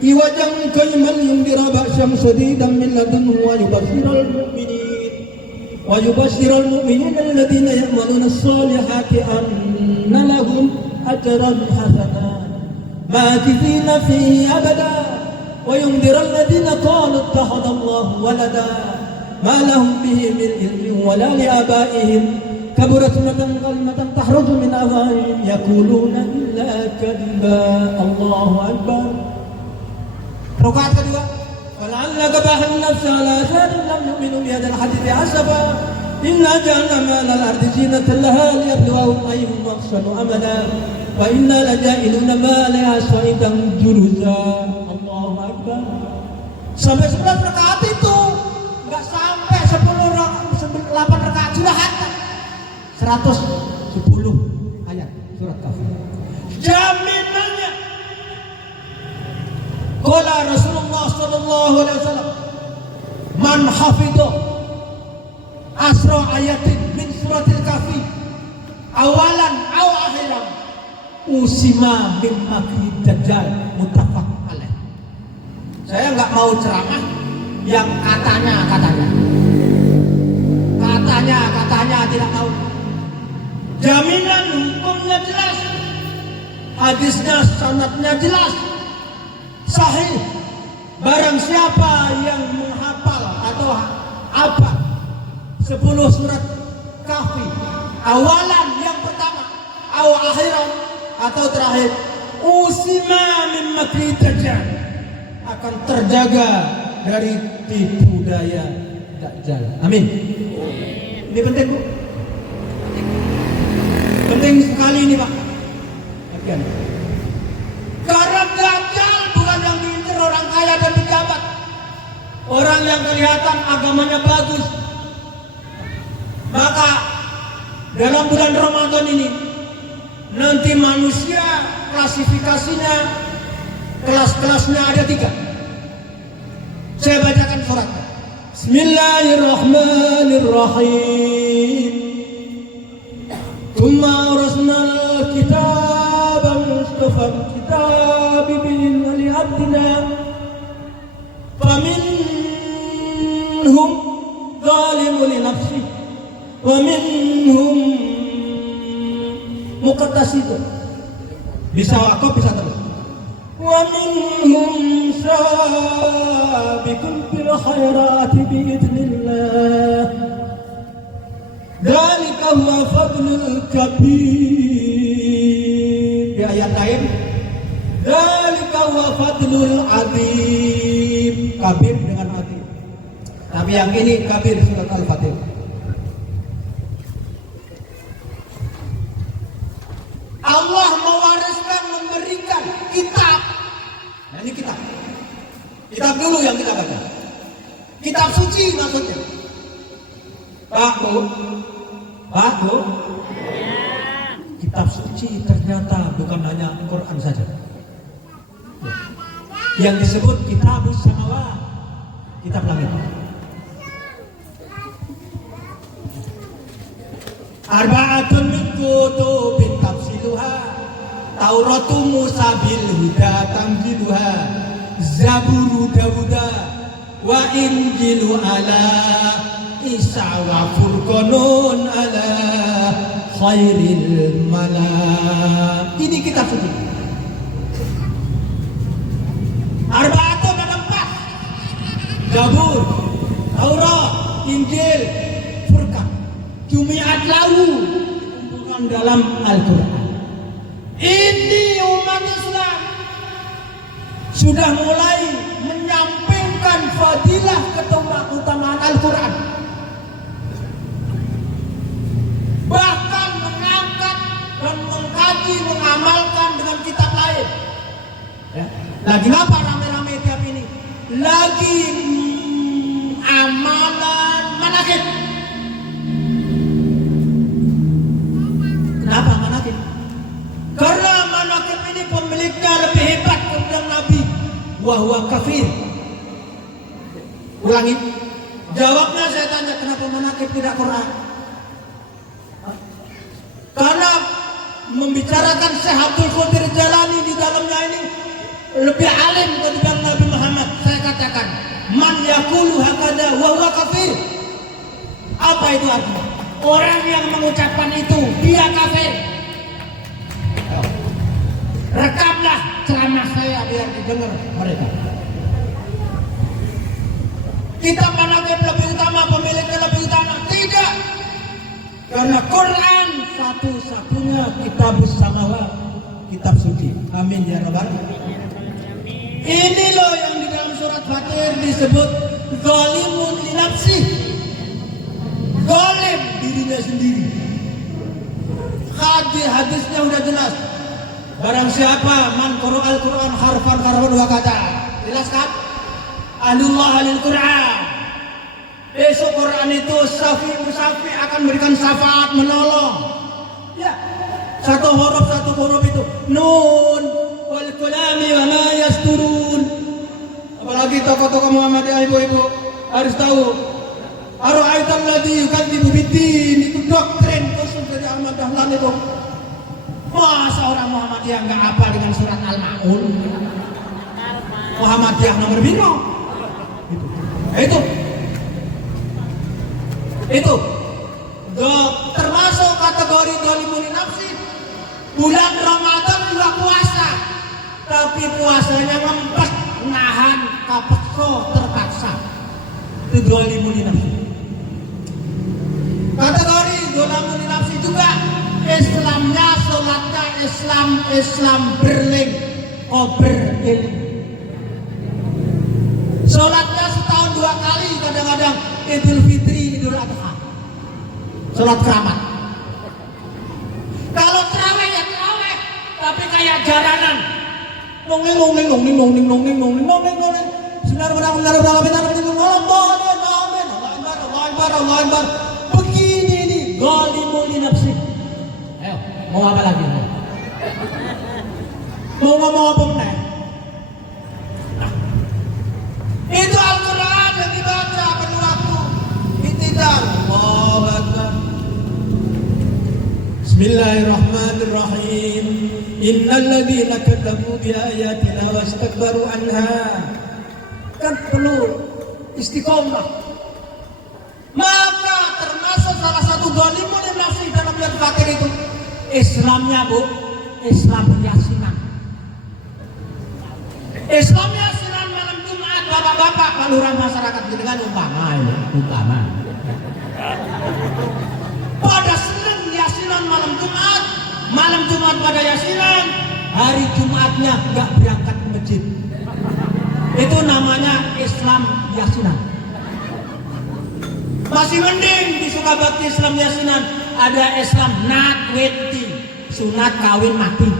Iwajan qayyiman yundira ba'syam shadidan min ladunhu wa yubashshirul mu'minina alladziina ya'maluna as-salihati anna lahum ajran hasanan makithina fihi abada. وينذر الذين قالوا اتخذ الله ولدا ما لهم به من علم ولا لآبائهم كبرت كلمة تخرج من أفواههم يقولون إلا كذبا. الله أكبر. ركعة kedua. ولعلك باخع نفسك على آثارهم لم يؤمنوا بهذا الحديث أسفا إنا جعلنا ما على الأرض زينة لها ليبلوهم أيهم أحسن عملا وإنا لجاعلون ما عليها صعيدا جرزا. Sampai 11 rakaat itu nggak sampai 8 rakaat sudah hatam 110 ayat surat Kahfi. Jaminannya qala Rasulullah sallallahu alaihi wasallam man hafidha asra ayatin min suratil Kahfi awalan aw akhiran usima min makri dajjal muttafaq. Saya nggak mau ceramah yang katanya tidak tahu. Jaminan hukumnya jelas, hadisnya sanadnya jelas, sahih. Barang siapa yang menghafal atau apa 10 surat Kahfi, awalan yang pertama, atau akhiran atau terakhir, usima min makri dajjal, akan terjaga dari tipu daya Dajjal. Amin. Ini penting, Bu. Penting sekali ini, Pak. Bagian. Karena Dajjal bukan yang diincar orang kaya dan pejabat, orang yang kelihatan agamanya bagus. Maka dalam bulan Ramadan ini nanti manusia klasifikasinya, kelas-kelasnya ada 3. Saya bacakan suratnya. Bismillahirrahmanirrahim. Thumma awrasna al-kitaba mustafa al-kitab bi'ilmi li abdina faminhum zalimun li nafsihi wa minhum muqtasidun. Bisa wakaf, bisa terus. Wa minhum sabiqun bil khairati biidznillah. Dzalika huwa fadlul kabir. Di ayat lain, dzalika huwa fadlul azim. Kabir dengan azim. Tapi yang ini kabir surat Al-Fatihah. Allah mewariskan, memberikan kitab. Nah, ini kitab. Kitab dulu yang kita baca. Kitab suci maksudnya. Pak Bu. Kitab suci ternyata bukan hanya Quran saja. Yang disebut kitabus samawat, kitab langit. Arba'atun min kutubin tafsiluha Tauratu Musa bil huda tamjiluha Zaburu Dawuda wa Injilu ala Isa wa Furqanun ala khairil mala. Ini kitab suci. Arba'atun ada 4. Zabur, Taurat, Injil, Furqan. Jumiat lahu dikumpulkan dalam Al-Quran. Ini umat Islam sudah mulai menyampaikan fadilah keutamaan Al-Quran, bahkan mengangkat dan mengkaji, mengamalkan dengan kitab lain. Lagi apa rame-rame tiap ini? Lagi amalan manakib. Kenapa manakib? Karena manakib ini pemiliknya lebih hebat ketimbang Nabi. Wahwa kafir. Ulangi. Jawabnya saya tanya, kenapa manakib tidak Quran? Karena membicarakan Syekh Abdul Qadir Jalani di dalamnya ini lebih alim ketimbang Nabi Muhammad. Saya katakan, man yaqulu hakada wahwa kafir. Apa itu artinya? Orang yang mengucapkan itu dia kafir. Rekamlah ceramah saya biar didengar mereka. Kitab manakib lebih utama, pemiliknya lebih utama? Tidak. Karena Quran satu-satunya kitab samawat, kitab suci. Amin ya rabbal alamin. Ini loh yang di dalam surat Fatir disebut zalimun li nafsi. Zalim dirinya sendiri. Hadisnya udah jelas. Barang siapa man qara'al Quran harfan wa kata. Jelas kan? Ahlullah alil Quran. Besok Quran itu Syafi akan memberikan syafaat, menolong. Ya. Satu huruf itu. Nun wal kalami wa ma yasturun. Apalagi tokoh-tokoh Muhammadiyah ibu-ibu harus tahu. Ara'aital ladzi yukadzibu biddin, itu doktrin khusus dari Ahmad Dahlan itu. Masa orang Muhammadiyah enggak hafal dengan surat Al-Maun? Muhammadiyah nomor bingung. Itu termasuk kategori zalimun li nafsi. Bulan Ramadan juga puasa, tapi puasanya ngempet, nahan, kapekso, terpaksa. Itu zalimun li nafsi. Kategori zalimun li nafsi juga Islamnya, sholatnya Islam berling, berilm. Sholatnya setahun 2 kali, kadang-kadang Idul Fitri, Idul Adha. Sholat keramat. Kalau terawih ya terawih, tapi kayak jaranan. Begini nih, zalimun li nafsi. Ayo, mau apa lagi? Mau ngomong apa meneh? Itu Al-Quran yang dibaca kedua Bismillahirrahmanirrahim. Innal ladzina kadzabu bi ayatina wastakbaru anha. Kan perlu istiqomah. Maka termasuk salah satu zalimun nafsi dalam yang fakir itu Islamnya, Bu, Islam yasinan. Islam yasinan malam Jumat, bapak-bapak, Pak Lurah masyarakat dengan umpama. Pada Senin yasinan malam Jumat pada yasinan, hari Jumatnya nggak berangkat ke masjid. Itu namanya Islam yasinan. Masih mending di Sukabakti Islam yasinan ada Islam nakweti, sunat kawin mati.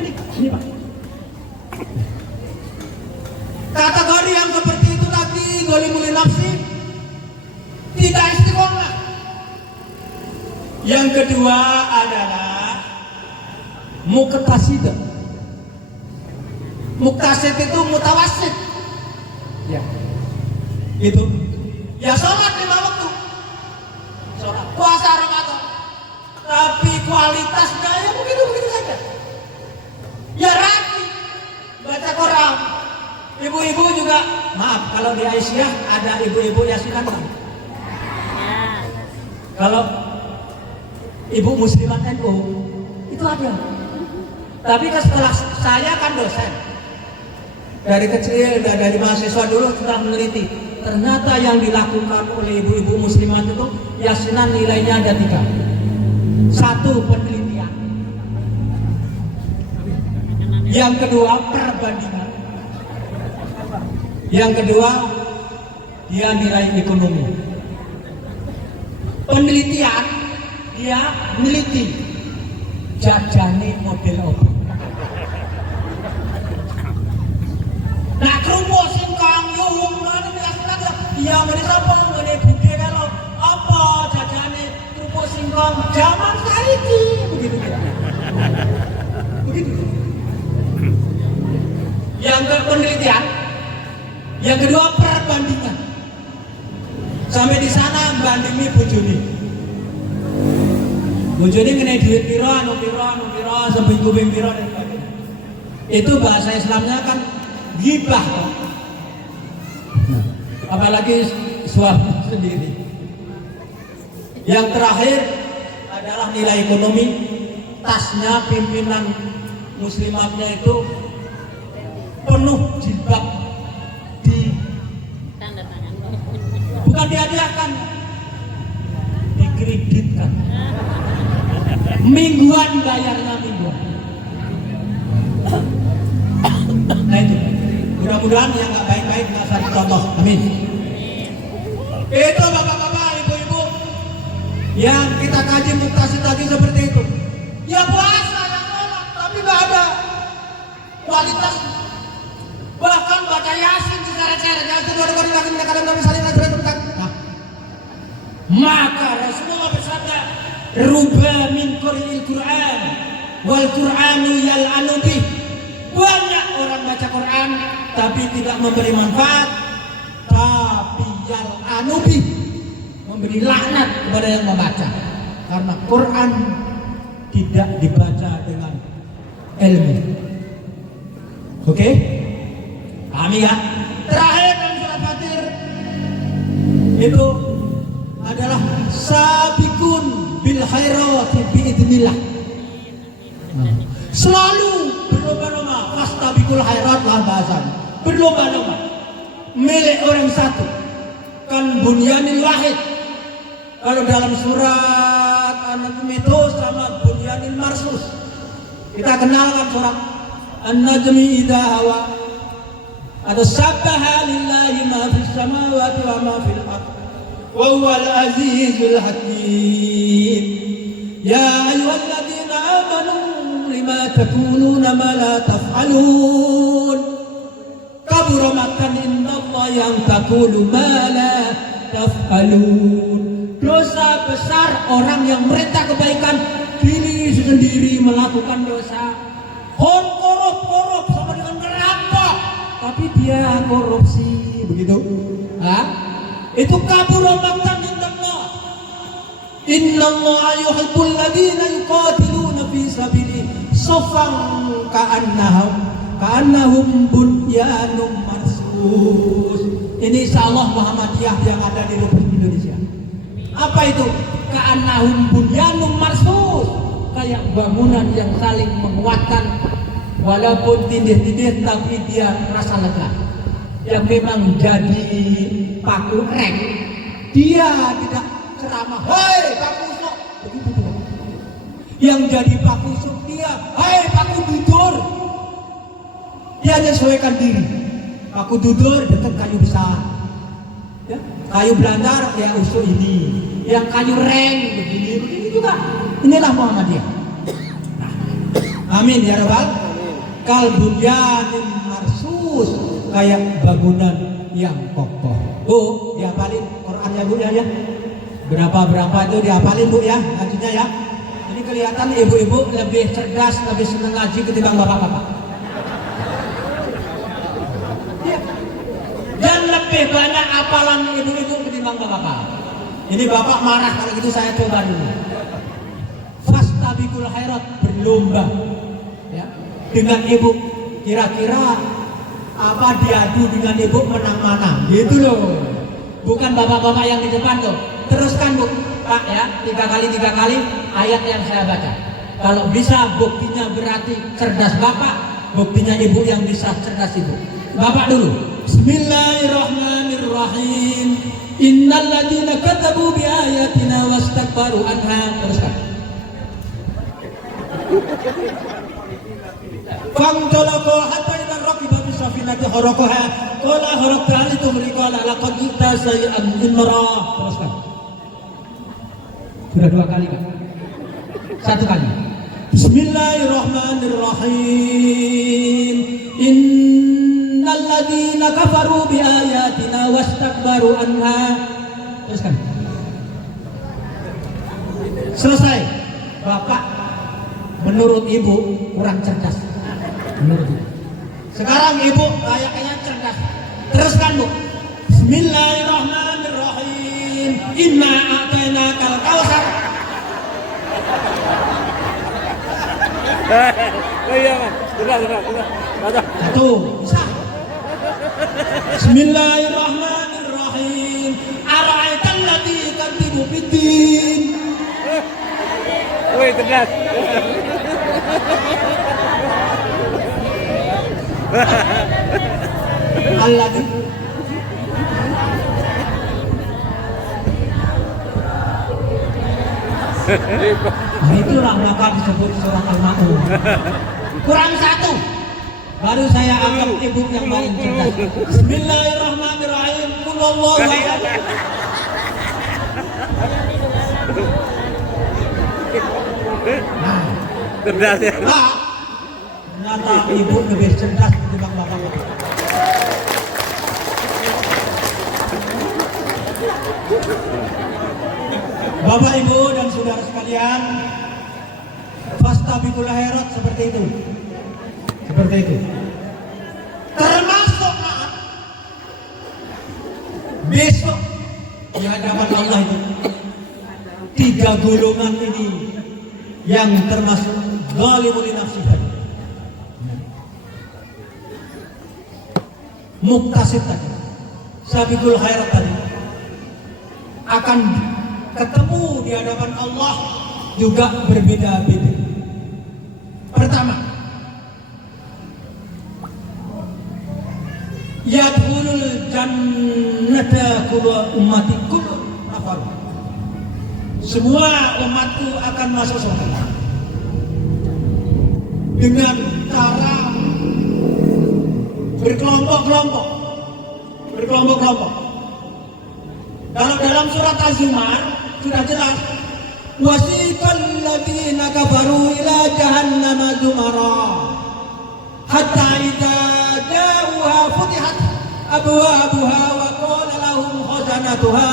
Ini Pak. Kategori yang seperti itu tadi zalimul nafsi, tidak istiqomah. Yang kedua adalah muqtasid. Muqtasid itu mutawasid. Ya. Itu. Ya sholat 5 waktu. Sholat puasa Ramadan. Tapi kualitasnya ya begitu-begitu saja. Ya rajin baca Quran. Ibu-ibu juga, maaf kalau di Aisyah ada ibu-ibu yasinan kan? Kalau ibu muslimat NU itu ada. Tapi setelah saya kan dosen, dari kecil dari mahasiswa dulu sudah meneliti, ternyata yang dilakukan oleh ibu-ibu muslimat itu yasinan nilainya ada 3. 1, penelitian. Yang kedua, perbandingan. Yang kedua, dia nilai ekonomi. Penelitian, dia meneliti jajane model apa. Nah, kerupuk singkong yuhung mana biasa dia mana apa mana budhe kalau apa jajane kerupuk singkong zaman saiki begitu. Begitu. Yang kedua penelitian, yang kedua perbandingan. Sampai di sana bandingi bojone. Bojone ngene duit piro anu piro sampai kuping piro dan sebagainya. Itu bahasa Islamnya kan ghibah. Apalagi suami sendiri. Yang terakhir adalah nilai ekonomi. Tasnya pimpinan muslimatnya itu penuh jilbab, bukan dihadiahkan, dikreditkan. Mingguan bayarnya mingguan. Nah itu, mudah-mudahan yang nggak baik-baik nggak usah dicontoh. Amin. Itu bapak-bapak, ibu-ibu yang kita kaji muqtasid tadi seperti itu. Ya puasa, ya sholat, tapi nggak ada kualitas. Bahkan baca Yasin diseret-seret, Yasin maka Rasulullah bersabda, "Ruba min qari'il Qur'an wal Qur'anu yal'anu bih." Banyak orang baca Quran tapi tidak memberi manfaat, tapi yal'anu bih, memberi laknat kepada yang membaca. Karena Quran tidak dibaca dengan ilmu. Oke? Kami ya. Terakhir dalam surat Fatir itu adalah sabiqun bil khairati biidznillah. Selalu berlomba-lomba, fastabiqul khairat lah bahasan. Berlomba-lomba milik orang satu. Kan bunyanil wahid. Kalau dalam surat An-Najm itu sama bunyanil marsus. Kita kenalkan surat An-Najmi idza hawa. Ada sabbaha lillahi ma fis samawati wa ma fil ardh wa huwal azizul hakim. Ya ayyuhalladzina amanu lima taquluna ma la taf'alun. Kabura maqtan indallahi yang taqulu ma la taf'alun. Dosa besar orang yang merintah kebaikan, diri sendiri melakukan dosa. Korup sama dengan ngerampok, tapi dia korupsi, begitu. Hah? Itu kabur maqtan indallah. Innallaha yuhibbul ladzina yuqatiluna fi sabilihi shaffan ka'annahum bunyanun marsus. Ini insyaallah Muhammadiyah yang ada di Lubuk Indonesia. Apa itu? Ka'annahum bunyanun marsus. Kayak bangunan yang saling menguatkan, walaupun tindih-tindih tapi dia rasa lega. Yang memang jadi paku reng, dia tidak ceramah, "Hei paku sok," begitu tuh. Yang jadi paku sok dia, "Hei paku dudur." Dia menyesuaikan diri. Paku dudur dekat kayu besar, ya. Kayu belandar ya usuk ini. Yang kayu reng begini juga. Inilah Muhammadiyah. Amin ya rabbal. Kalbunyanin marsus, kayak bangunan yang kokoh. Bu, dihafalin Qurannya Bu ya. Berapa itu dihafalin Bu ya, ngajinya ya. Ini kelihatan ibu-ibu lebih cerdas, lebih senang ngaji ketimbang bapak-bapak. Ya. Dan lebih banyak hafalan ibu-ibu ketimbang bapak-bapak. Ini bapak marah kalau gitu, saya coba dulu. Fastabiqul khairat, berlomba. Ya. Dengan ibu, kira-kira apa diadu dengan ibu menang mana? Gitu loh. Bukan bapak-bapak yang di depan loh. Teruskan Bu, Pak ya, 3 kali ayat yang saya baca. Kalau bisa buktinya berarti cerdas bapak, buktinya ibu yang bisa cerdas ibu. Bapak dulu. Bismillahirrahmanirrahim. Innal ladzina katabu bi ayatina wastakbaru anha. Teruskan. Fangtalaqa hatta idza raqiba fi safinati haraqaha qala haraqta li tughriqa laqad jita shay'an imra. Teruskan. Sudah 2 kali kan? 1 kali. Bismillahirrahmanirrahim. Innal ladzina kafaru bi ayatina wastakbaru anha. Teruskan. Selesai. Bapak menurut ibu kurang cerdas. Menurut ibu. Sekarang ibu kayaknya cerdas. Teruskan Bu. Bismillahirrahmanirrahim. Inna a'tainakal kautsar. Oh iya Mas, sudah. Satu, bisa. Bismillahirrahmanirrahim. Ara'aital ladzi yukadzibu biddin. Woi cerdas. Alladzi Nah, itulah maka disebut surah Al-Ma'un. Kurang 1, baru saya anggap ibu yang paling cerdas. Bismillahirrahmanirrahim. Qulhuwallahu ahad. Nah, Cerdas ya. Pak, ternyata ibu lebih cerdas ketimbang bapak-bapak. Bapak, Ibu, dan saudara sekalian, fastabiqul khairat seperti itu. Seperti itu. Termasuk maaf, besok di hadapan Allah itu 3 golongan ini yang termasuk zalimun li nafsihi, muktasib tadi, sabiqul khairat tadi, akan ketemu di hadapan Allah juga berbeda-beda. Pertama, yadkhulul jannata kullu ummati kullu nafar. Semua umatku akan masuk surga dengan cara berkelompok-kelompok. Kalau dalam surat Az-Zumar sudah jelas, wasiqal ladzina kafaru ila jahannama zumara hatta idza ja'uha futihat abwabuha wa qala lahum khazanatuha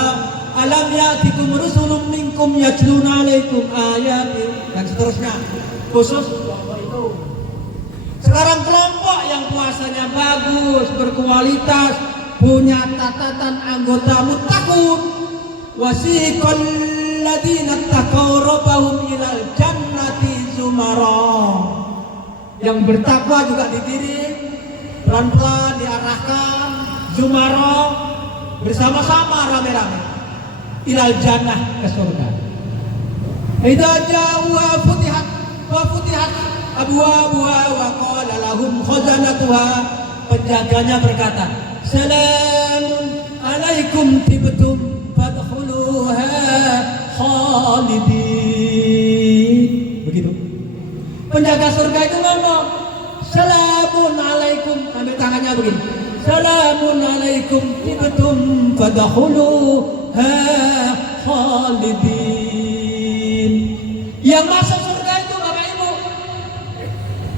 alam ya'tikum rusulun minkum yatluna 'alaikum ayati, dan seterusnya. Khusus kelompok itu. Sekarang kelompok yang puasanya bagus, berkualitas, punya catatan anggota muttaqun, wasiqal ladzina taqaw rabbahum ilal jannati zumara. Yang bertakwa juga dikirim pelan-pelan diarahkan zumara bersama-sama rame-rame ilal jannah ke surga. Idza ja'uha futihat abwabuha wa qala lahum khazanatuha. Penjaganya berkata, "Salamun alaikum tibtum fadkhuluha khalidin." Begitu. Penjaga surga itu ngomong, "Salamun alaikum." Ambil tangannya begini. "Salamun alaikum tibtum fadkhuluha khalidin." Yang masuk surga itu Bapak Ibu.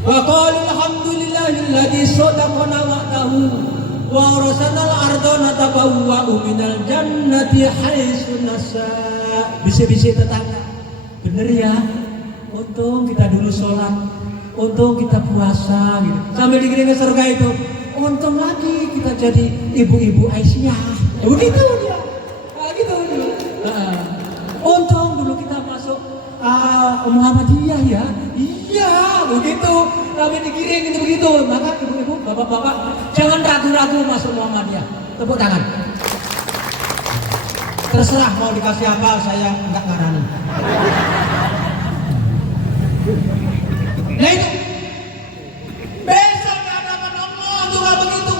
Wa qalu alhamdulillahilladzi sadaqana wa'dahu wa arsalnal arda natabawwa'u minal jannati haitsu nasha'. Bisik-bisik tetangga. Bener ya? Untung kita dulu sholat, untung kita puasa gitu. Sambil dikirim ke surga itu, untung lagi kita jadi ibu-ibu Aisyah. Begitu dia. Gitu dia. Untung dulu kita masuk Muhammadiyah ya. Iya, begitu. Kami dikirim gitu begitu. Maka ibu-ibu, bapak-bapak, jangan ragu-ragu masuk Muhammadiyah. Tepuk tangan. Terserah mau dikasih apa, saya enggak ngarani. Nah itu besok di hadapan Allah juga begitu.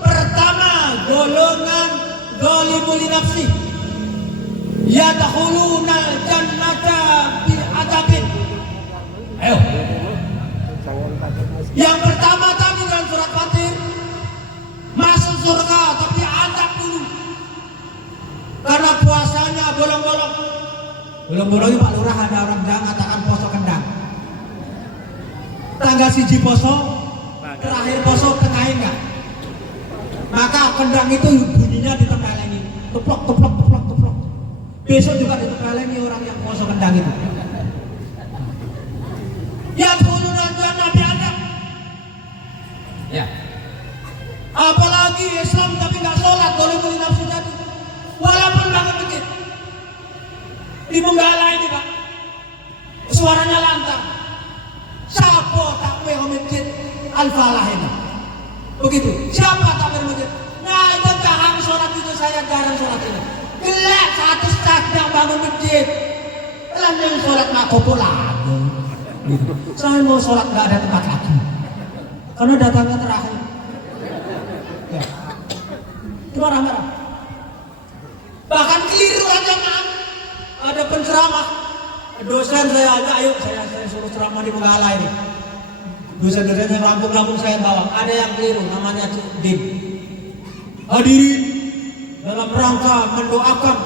Pertama, golongan zalimul nafsi yadkhuluna jannata bi adabin. Ayo. Yang pertama tadi dalam surat Fatir, masuk surga tapi adab dulu. Karena puasanya bolong-bolong. Bolong-bolongnya Pak Lurah ada orang Jawa katakan poso kendang. Tanggal siji poso, terakhir poso tengah enggak. Maka kendang itu bunyinya ditempeleni, teplok teplok teplok teplok. Besok juga ditempeleni orang yang poso kendang itu. Yang dulu nanti Nabi Adam. Ya. Apalagi Islam tapi nggak sholat, boleh beli nafsu tadi. Walaupun bangun masjid. Di Munggala ini Pak, suaranya lantang. Siapa takbir masjid Al-Falah ini? Begitu. Siapa takbir masjid? Nah itu jangan sholat itu, saya jarang sholat ini. Gelap satu setengah bangun masjid. Lalu sholat makopo lagi. Saya mau sholat nggak ada tempat lagi. Karena datangnya terakhir. Ya. Itu marah-marah. Bahkan keliru aja kan. Ada penceramah. Dosen saya aja, ayo saya suruh ceramah di Munggala ini. Dosen-dosen yang rampung-rampung saya bawa. Ada yang keliru, namanya Dim. Hadirin dalam rangka mendoakan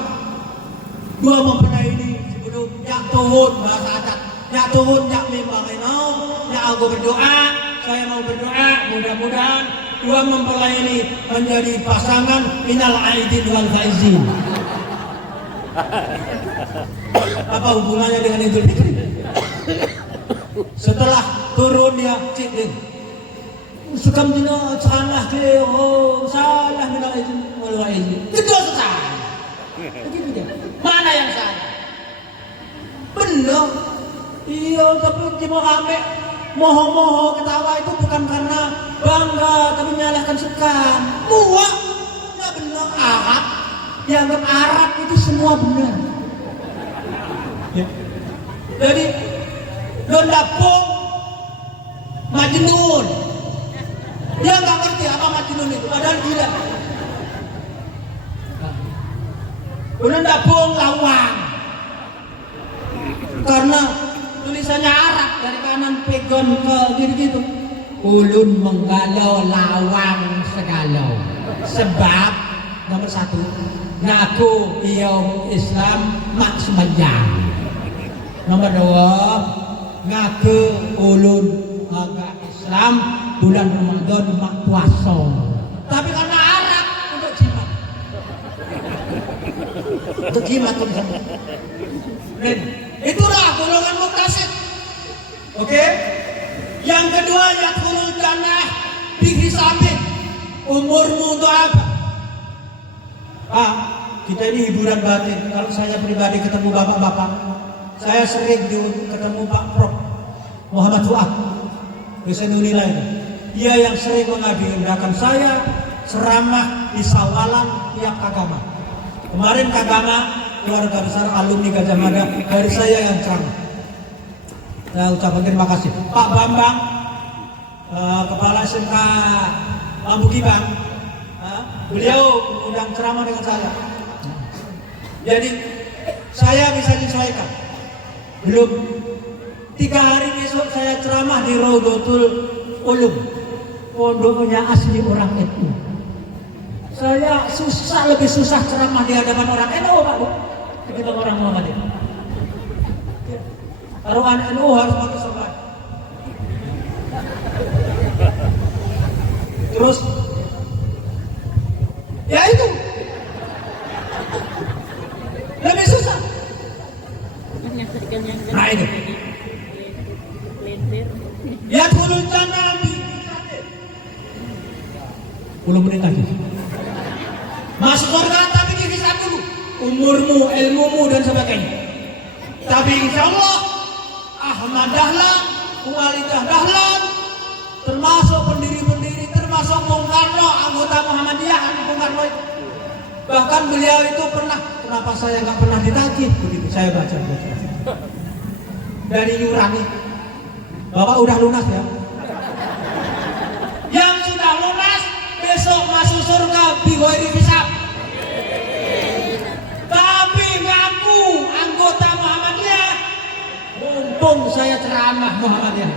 dua mempelai ini sebelum nyak tuhun bahasa adat. Nyak tuhun nyak memang nyak aku berdoa. Saya mau berdoa mudah-mudahan dua mempelai ini menjadi pasangan minal aidin wal faizin. Apa hubungannya dengan Idul Fitri? Setelah turun dia cik sukam dina salah ke salah minal aidin wal faizin. Kedua salah. Begitu dia. Mana yang salah? Benar. Iya, tapi cuma ambek moho-moho ketawa itu bukan karena bangga tapi menyalahkan sekam. Muak. Ya benar Arab. Dianggap Arab itu semua benar. Ya. Jadi Dondapung Majnun. Dia nggak ngerti apa Majnun itu, padahal gila. Dondapung Lawang. Karena tulisannya Arab dari kanan pegon ke gitu-gitu. Ulun menggalau lawang segalau. Sebab nomor satu, ngaku iom Islam mak sembahyang. Nomor dua, ngaku ulun agak Islam bulan Ramadan mak puasa. Tapi karena Arab untuk jimat. Untuk jimat tulisannya. Dan itulah golongan muktasib. Oke? Yang kedua, yadkhulul jannah bihisabin. Umurmu itu apa? kita ini hiburan batin. Kalau saya pribadi ketemu bapak-bapak, saya sering ketemu Pak Prof Muhammad Fuad, dosen Unilai. Dia yang sering mengagendakan saya ceramah di sawalan tiap agama. Kemarin Kagama, keluarga besar alumni Gajah Mada, dari saya yang ceramah. Saya ucapkan terima kasih. Pak Bambang, Kepala SMK Lambu Kibang, beliau mengundang ceramah dengan saya. Jadi saya bisa disesuaikan. Belum 3 hari besok saya ceramah di Raudatul Ulum, pondoknya asli orang NU. Saya lebih susah ceramah di hadapan orang NU, Pak, ketimbang orang Muhammadiyah. Taruhan NU harus pakai sobat. Terus, ya itu lebih susah. Nah ini, lihat hulu jannah di 10 menit lagi. Masuk surga tapi dihisab dulu umurmu, ilmumu dan sebagainya. Tapi insya Allah Ahmad Dahlan, Walidah Dahlan, termasuk pendiri-pendiri, termasuk Bung Karno, anggota Muhammadiyah, Bung Karno itu. Bahkan beliau itu pernah, kenapa saya nggak pernah ditagih? Begitu saya baca. Dari Yurani, Bapak udah lunas ya? Yang sudah lunas besok masuk surga bighairi hisab. Tapi ngaku anggota Muhammadiyah, untung saya ceramah Muhammadiyah.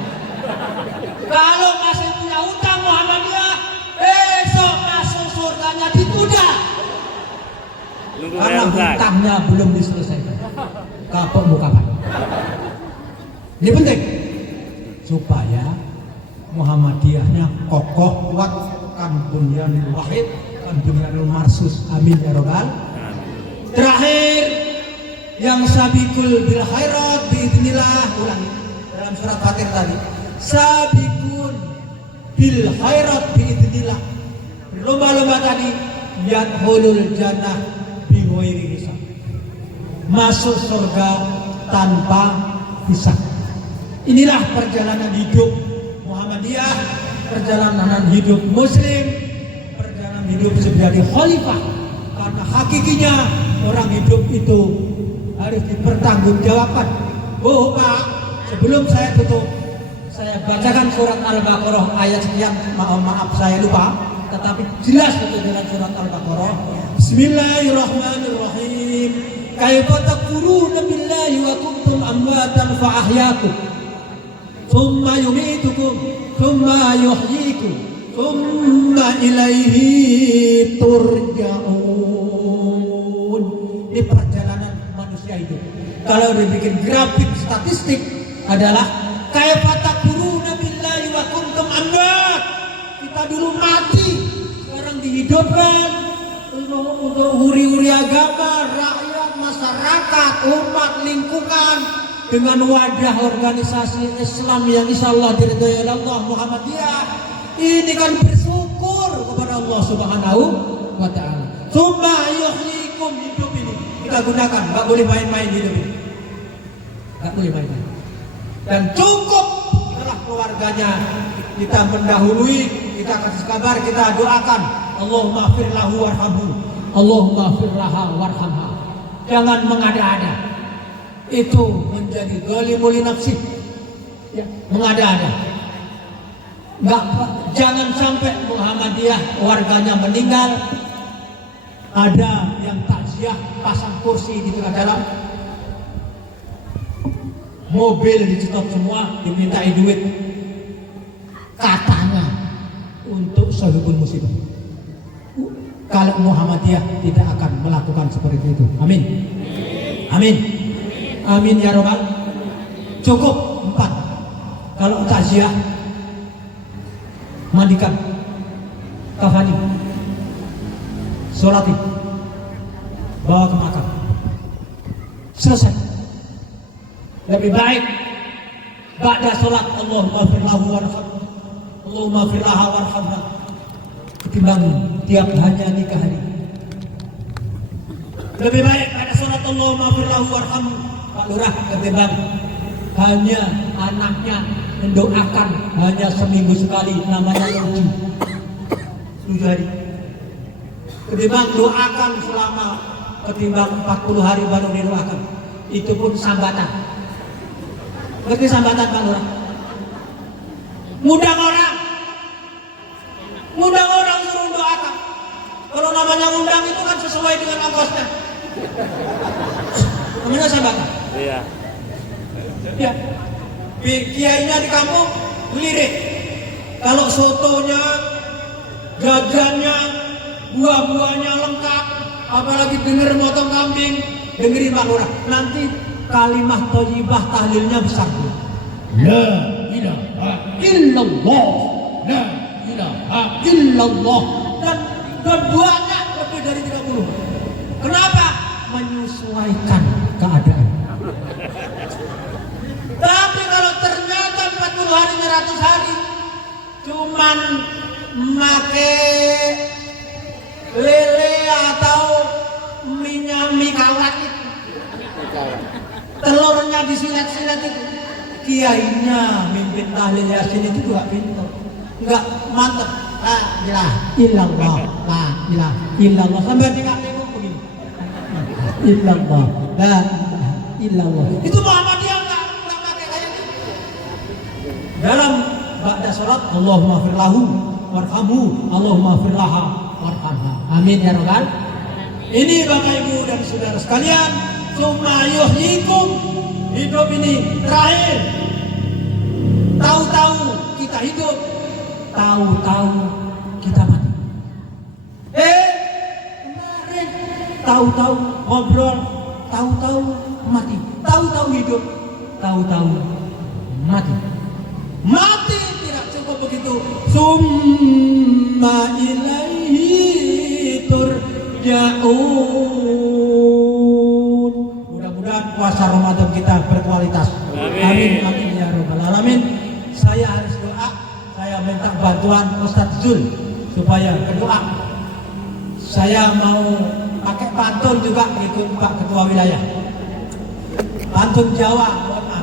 Kalau masih punya utang Muhammadiyah, besok masuk surganya ditunda. Karena hutangnya belum diselesaikan. Kapok mau kapan? Ini penting supaya Muhammadiyahnya kokoh, kuat, kan bunyanul wahid, kan bunyanul marsus. Amin ya robbal. Terakhir, yang sabiqul bil khairat biidznillah, ulangi dalam surat Fatir tadi. Sabiqun bil khairat biidznillah. Berlomba-lomba tadi, yadkhulul jannah bighairi hisab. Masuk surga tanpa hisab. Inilah perjalanan hidup Muhammadiyah, perjalanan hidup Muslim, perjalanan hidup sebagai khalifah. Karena hakikinya orang hidup itu harus dipertanggungjawabkan. Oh Pak, sebelum saya tutup, saya bacakan surat Al-Baqarah ayat sekian. Maaf saya lupa, tetapi jelas itu dalam surat Al-Baqarah. Bismillahirrahmanirrahim. Kaifa takfuruna billahi wa kuntum amwatan fa ahyaakum. Thumma yumitukum, thumma yuhyikum, thumma ilaihi turja'un. Ini perjalanan manusia itu. Kalau dibikin grafik statistik adalah kaifa takfuruna billahi wa kuntum amwat. Kita dulu mati, sekarang dihidupkan untuk huri-huri agama, rakyat, masyarakat, umat, lingkungan, dengan wadah organisasi Islam yang insya Allah diridhoi oleh Allah, Muhammadiyah. Ini kan bersyukur kepada Allah Subhanahu wa ta'ala. Tsumma yuhyikum, hidup ini kita gunakan, nggak boleh main-main hidup ini, nggak boleh main-main. Dan cukup setelah keluarganya kita mendahului, kita kasih kabar, kita doakan, Allahumma fir lahu warhamhu, Allahumma fir laha warhamha. Jangan mengada-ada. Itu menjadi zalimul nafsi, ya, mengada-ada. Jangan sampai Muhammadiyah warganya meninggal, ada yang takziah pasang kursi di tengah dalam, mobil dicetok semua, dimintai duit, katanya untuk sahibul musibah. Kalau Muhammadiyah tidak akan melakukan seperti itu. Amin. Amin. Amin ya robbal. Cukup 4. Kalau takziah, mandikan, kafani, sholati, bawa ke makam, selesai. Lebih baik ba'da sholat Allahumma fir lahu warhamhu, Allahumma fir laha warhamha, ketimbang tiap hanya 3 hari. Lebih baik pada surat Allahumma firlahu warhamhu Pak Lurah ketimbang hanya anaknya mendoakan hanya seminggu sekali namanya lucu 7 hari. Ketimbang doakan selama ketimbang 40 hari baru didoakan. Itu pun sambatan. Ngerti sambatan Pak Lurah? Ngundang orang suruh doakan. Kalau namanya ngundang itu kan sesuai dengan ongkosnya. Namanya sambatan. Iya. Ya. Kiainya di kampung lirik. Kalau sotonya, jajannya, buah-buahnya lengkap, apalagi denger motong kambing, dengerin Pak Lurah. Nanti kalimah thayyibah tahlilnya besar. La ilaha illallah. La ilaha illallah. Dan banyak lebih dari 30. Kenapa? Menyesuaikan keadaan. Tapi kalau ternyata 40 hari 100 hari cuman make lele atau mie kawat itu, telurnya disilet-silet itu, kiainya mimpin tahlil yasin itu juga pintar, enggak mantep. La ilaha illallah, la ilaha illallah, sampai tinggal tengok begini. Illallah, la ilaha illallah. Itu Muhammadiyah enggak pakai kayak gitu. Dalam ba'da salat Allahumma firlahu warhamhu, Allahumma firlaha warhamha. Amin ya rabbal. Ini Bapak Ibu dan saudara sekalian, summa yuhyikum, hidup ini terakhir. Tahu-tahu kita hidup, tahu-tahu kita mati. Kemarin tahu-tahu ngobrol, tahu-tahu mati, tahu-tahu hidup, tahu-tahu mati. Mati tidak cukup begitu. Summa ilaihi turja'un. Mudah-mudahan puasa Ramadan kita berkualitas. Amin, amin ya rabbal alamin. Saya harus doa. Saya minta bantuan Ustadz Zul supaya berdoa. Saya mau pakai pantun juga ikut Pak Ketua Wilayah. Pantun Jawa, mohon maaf.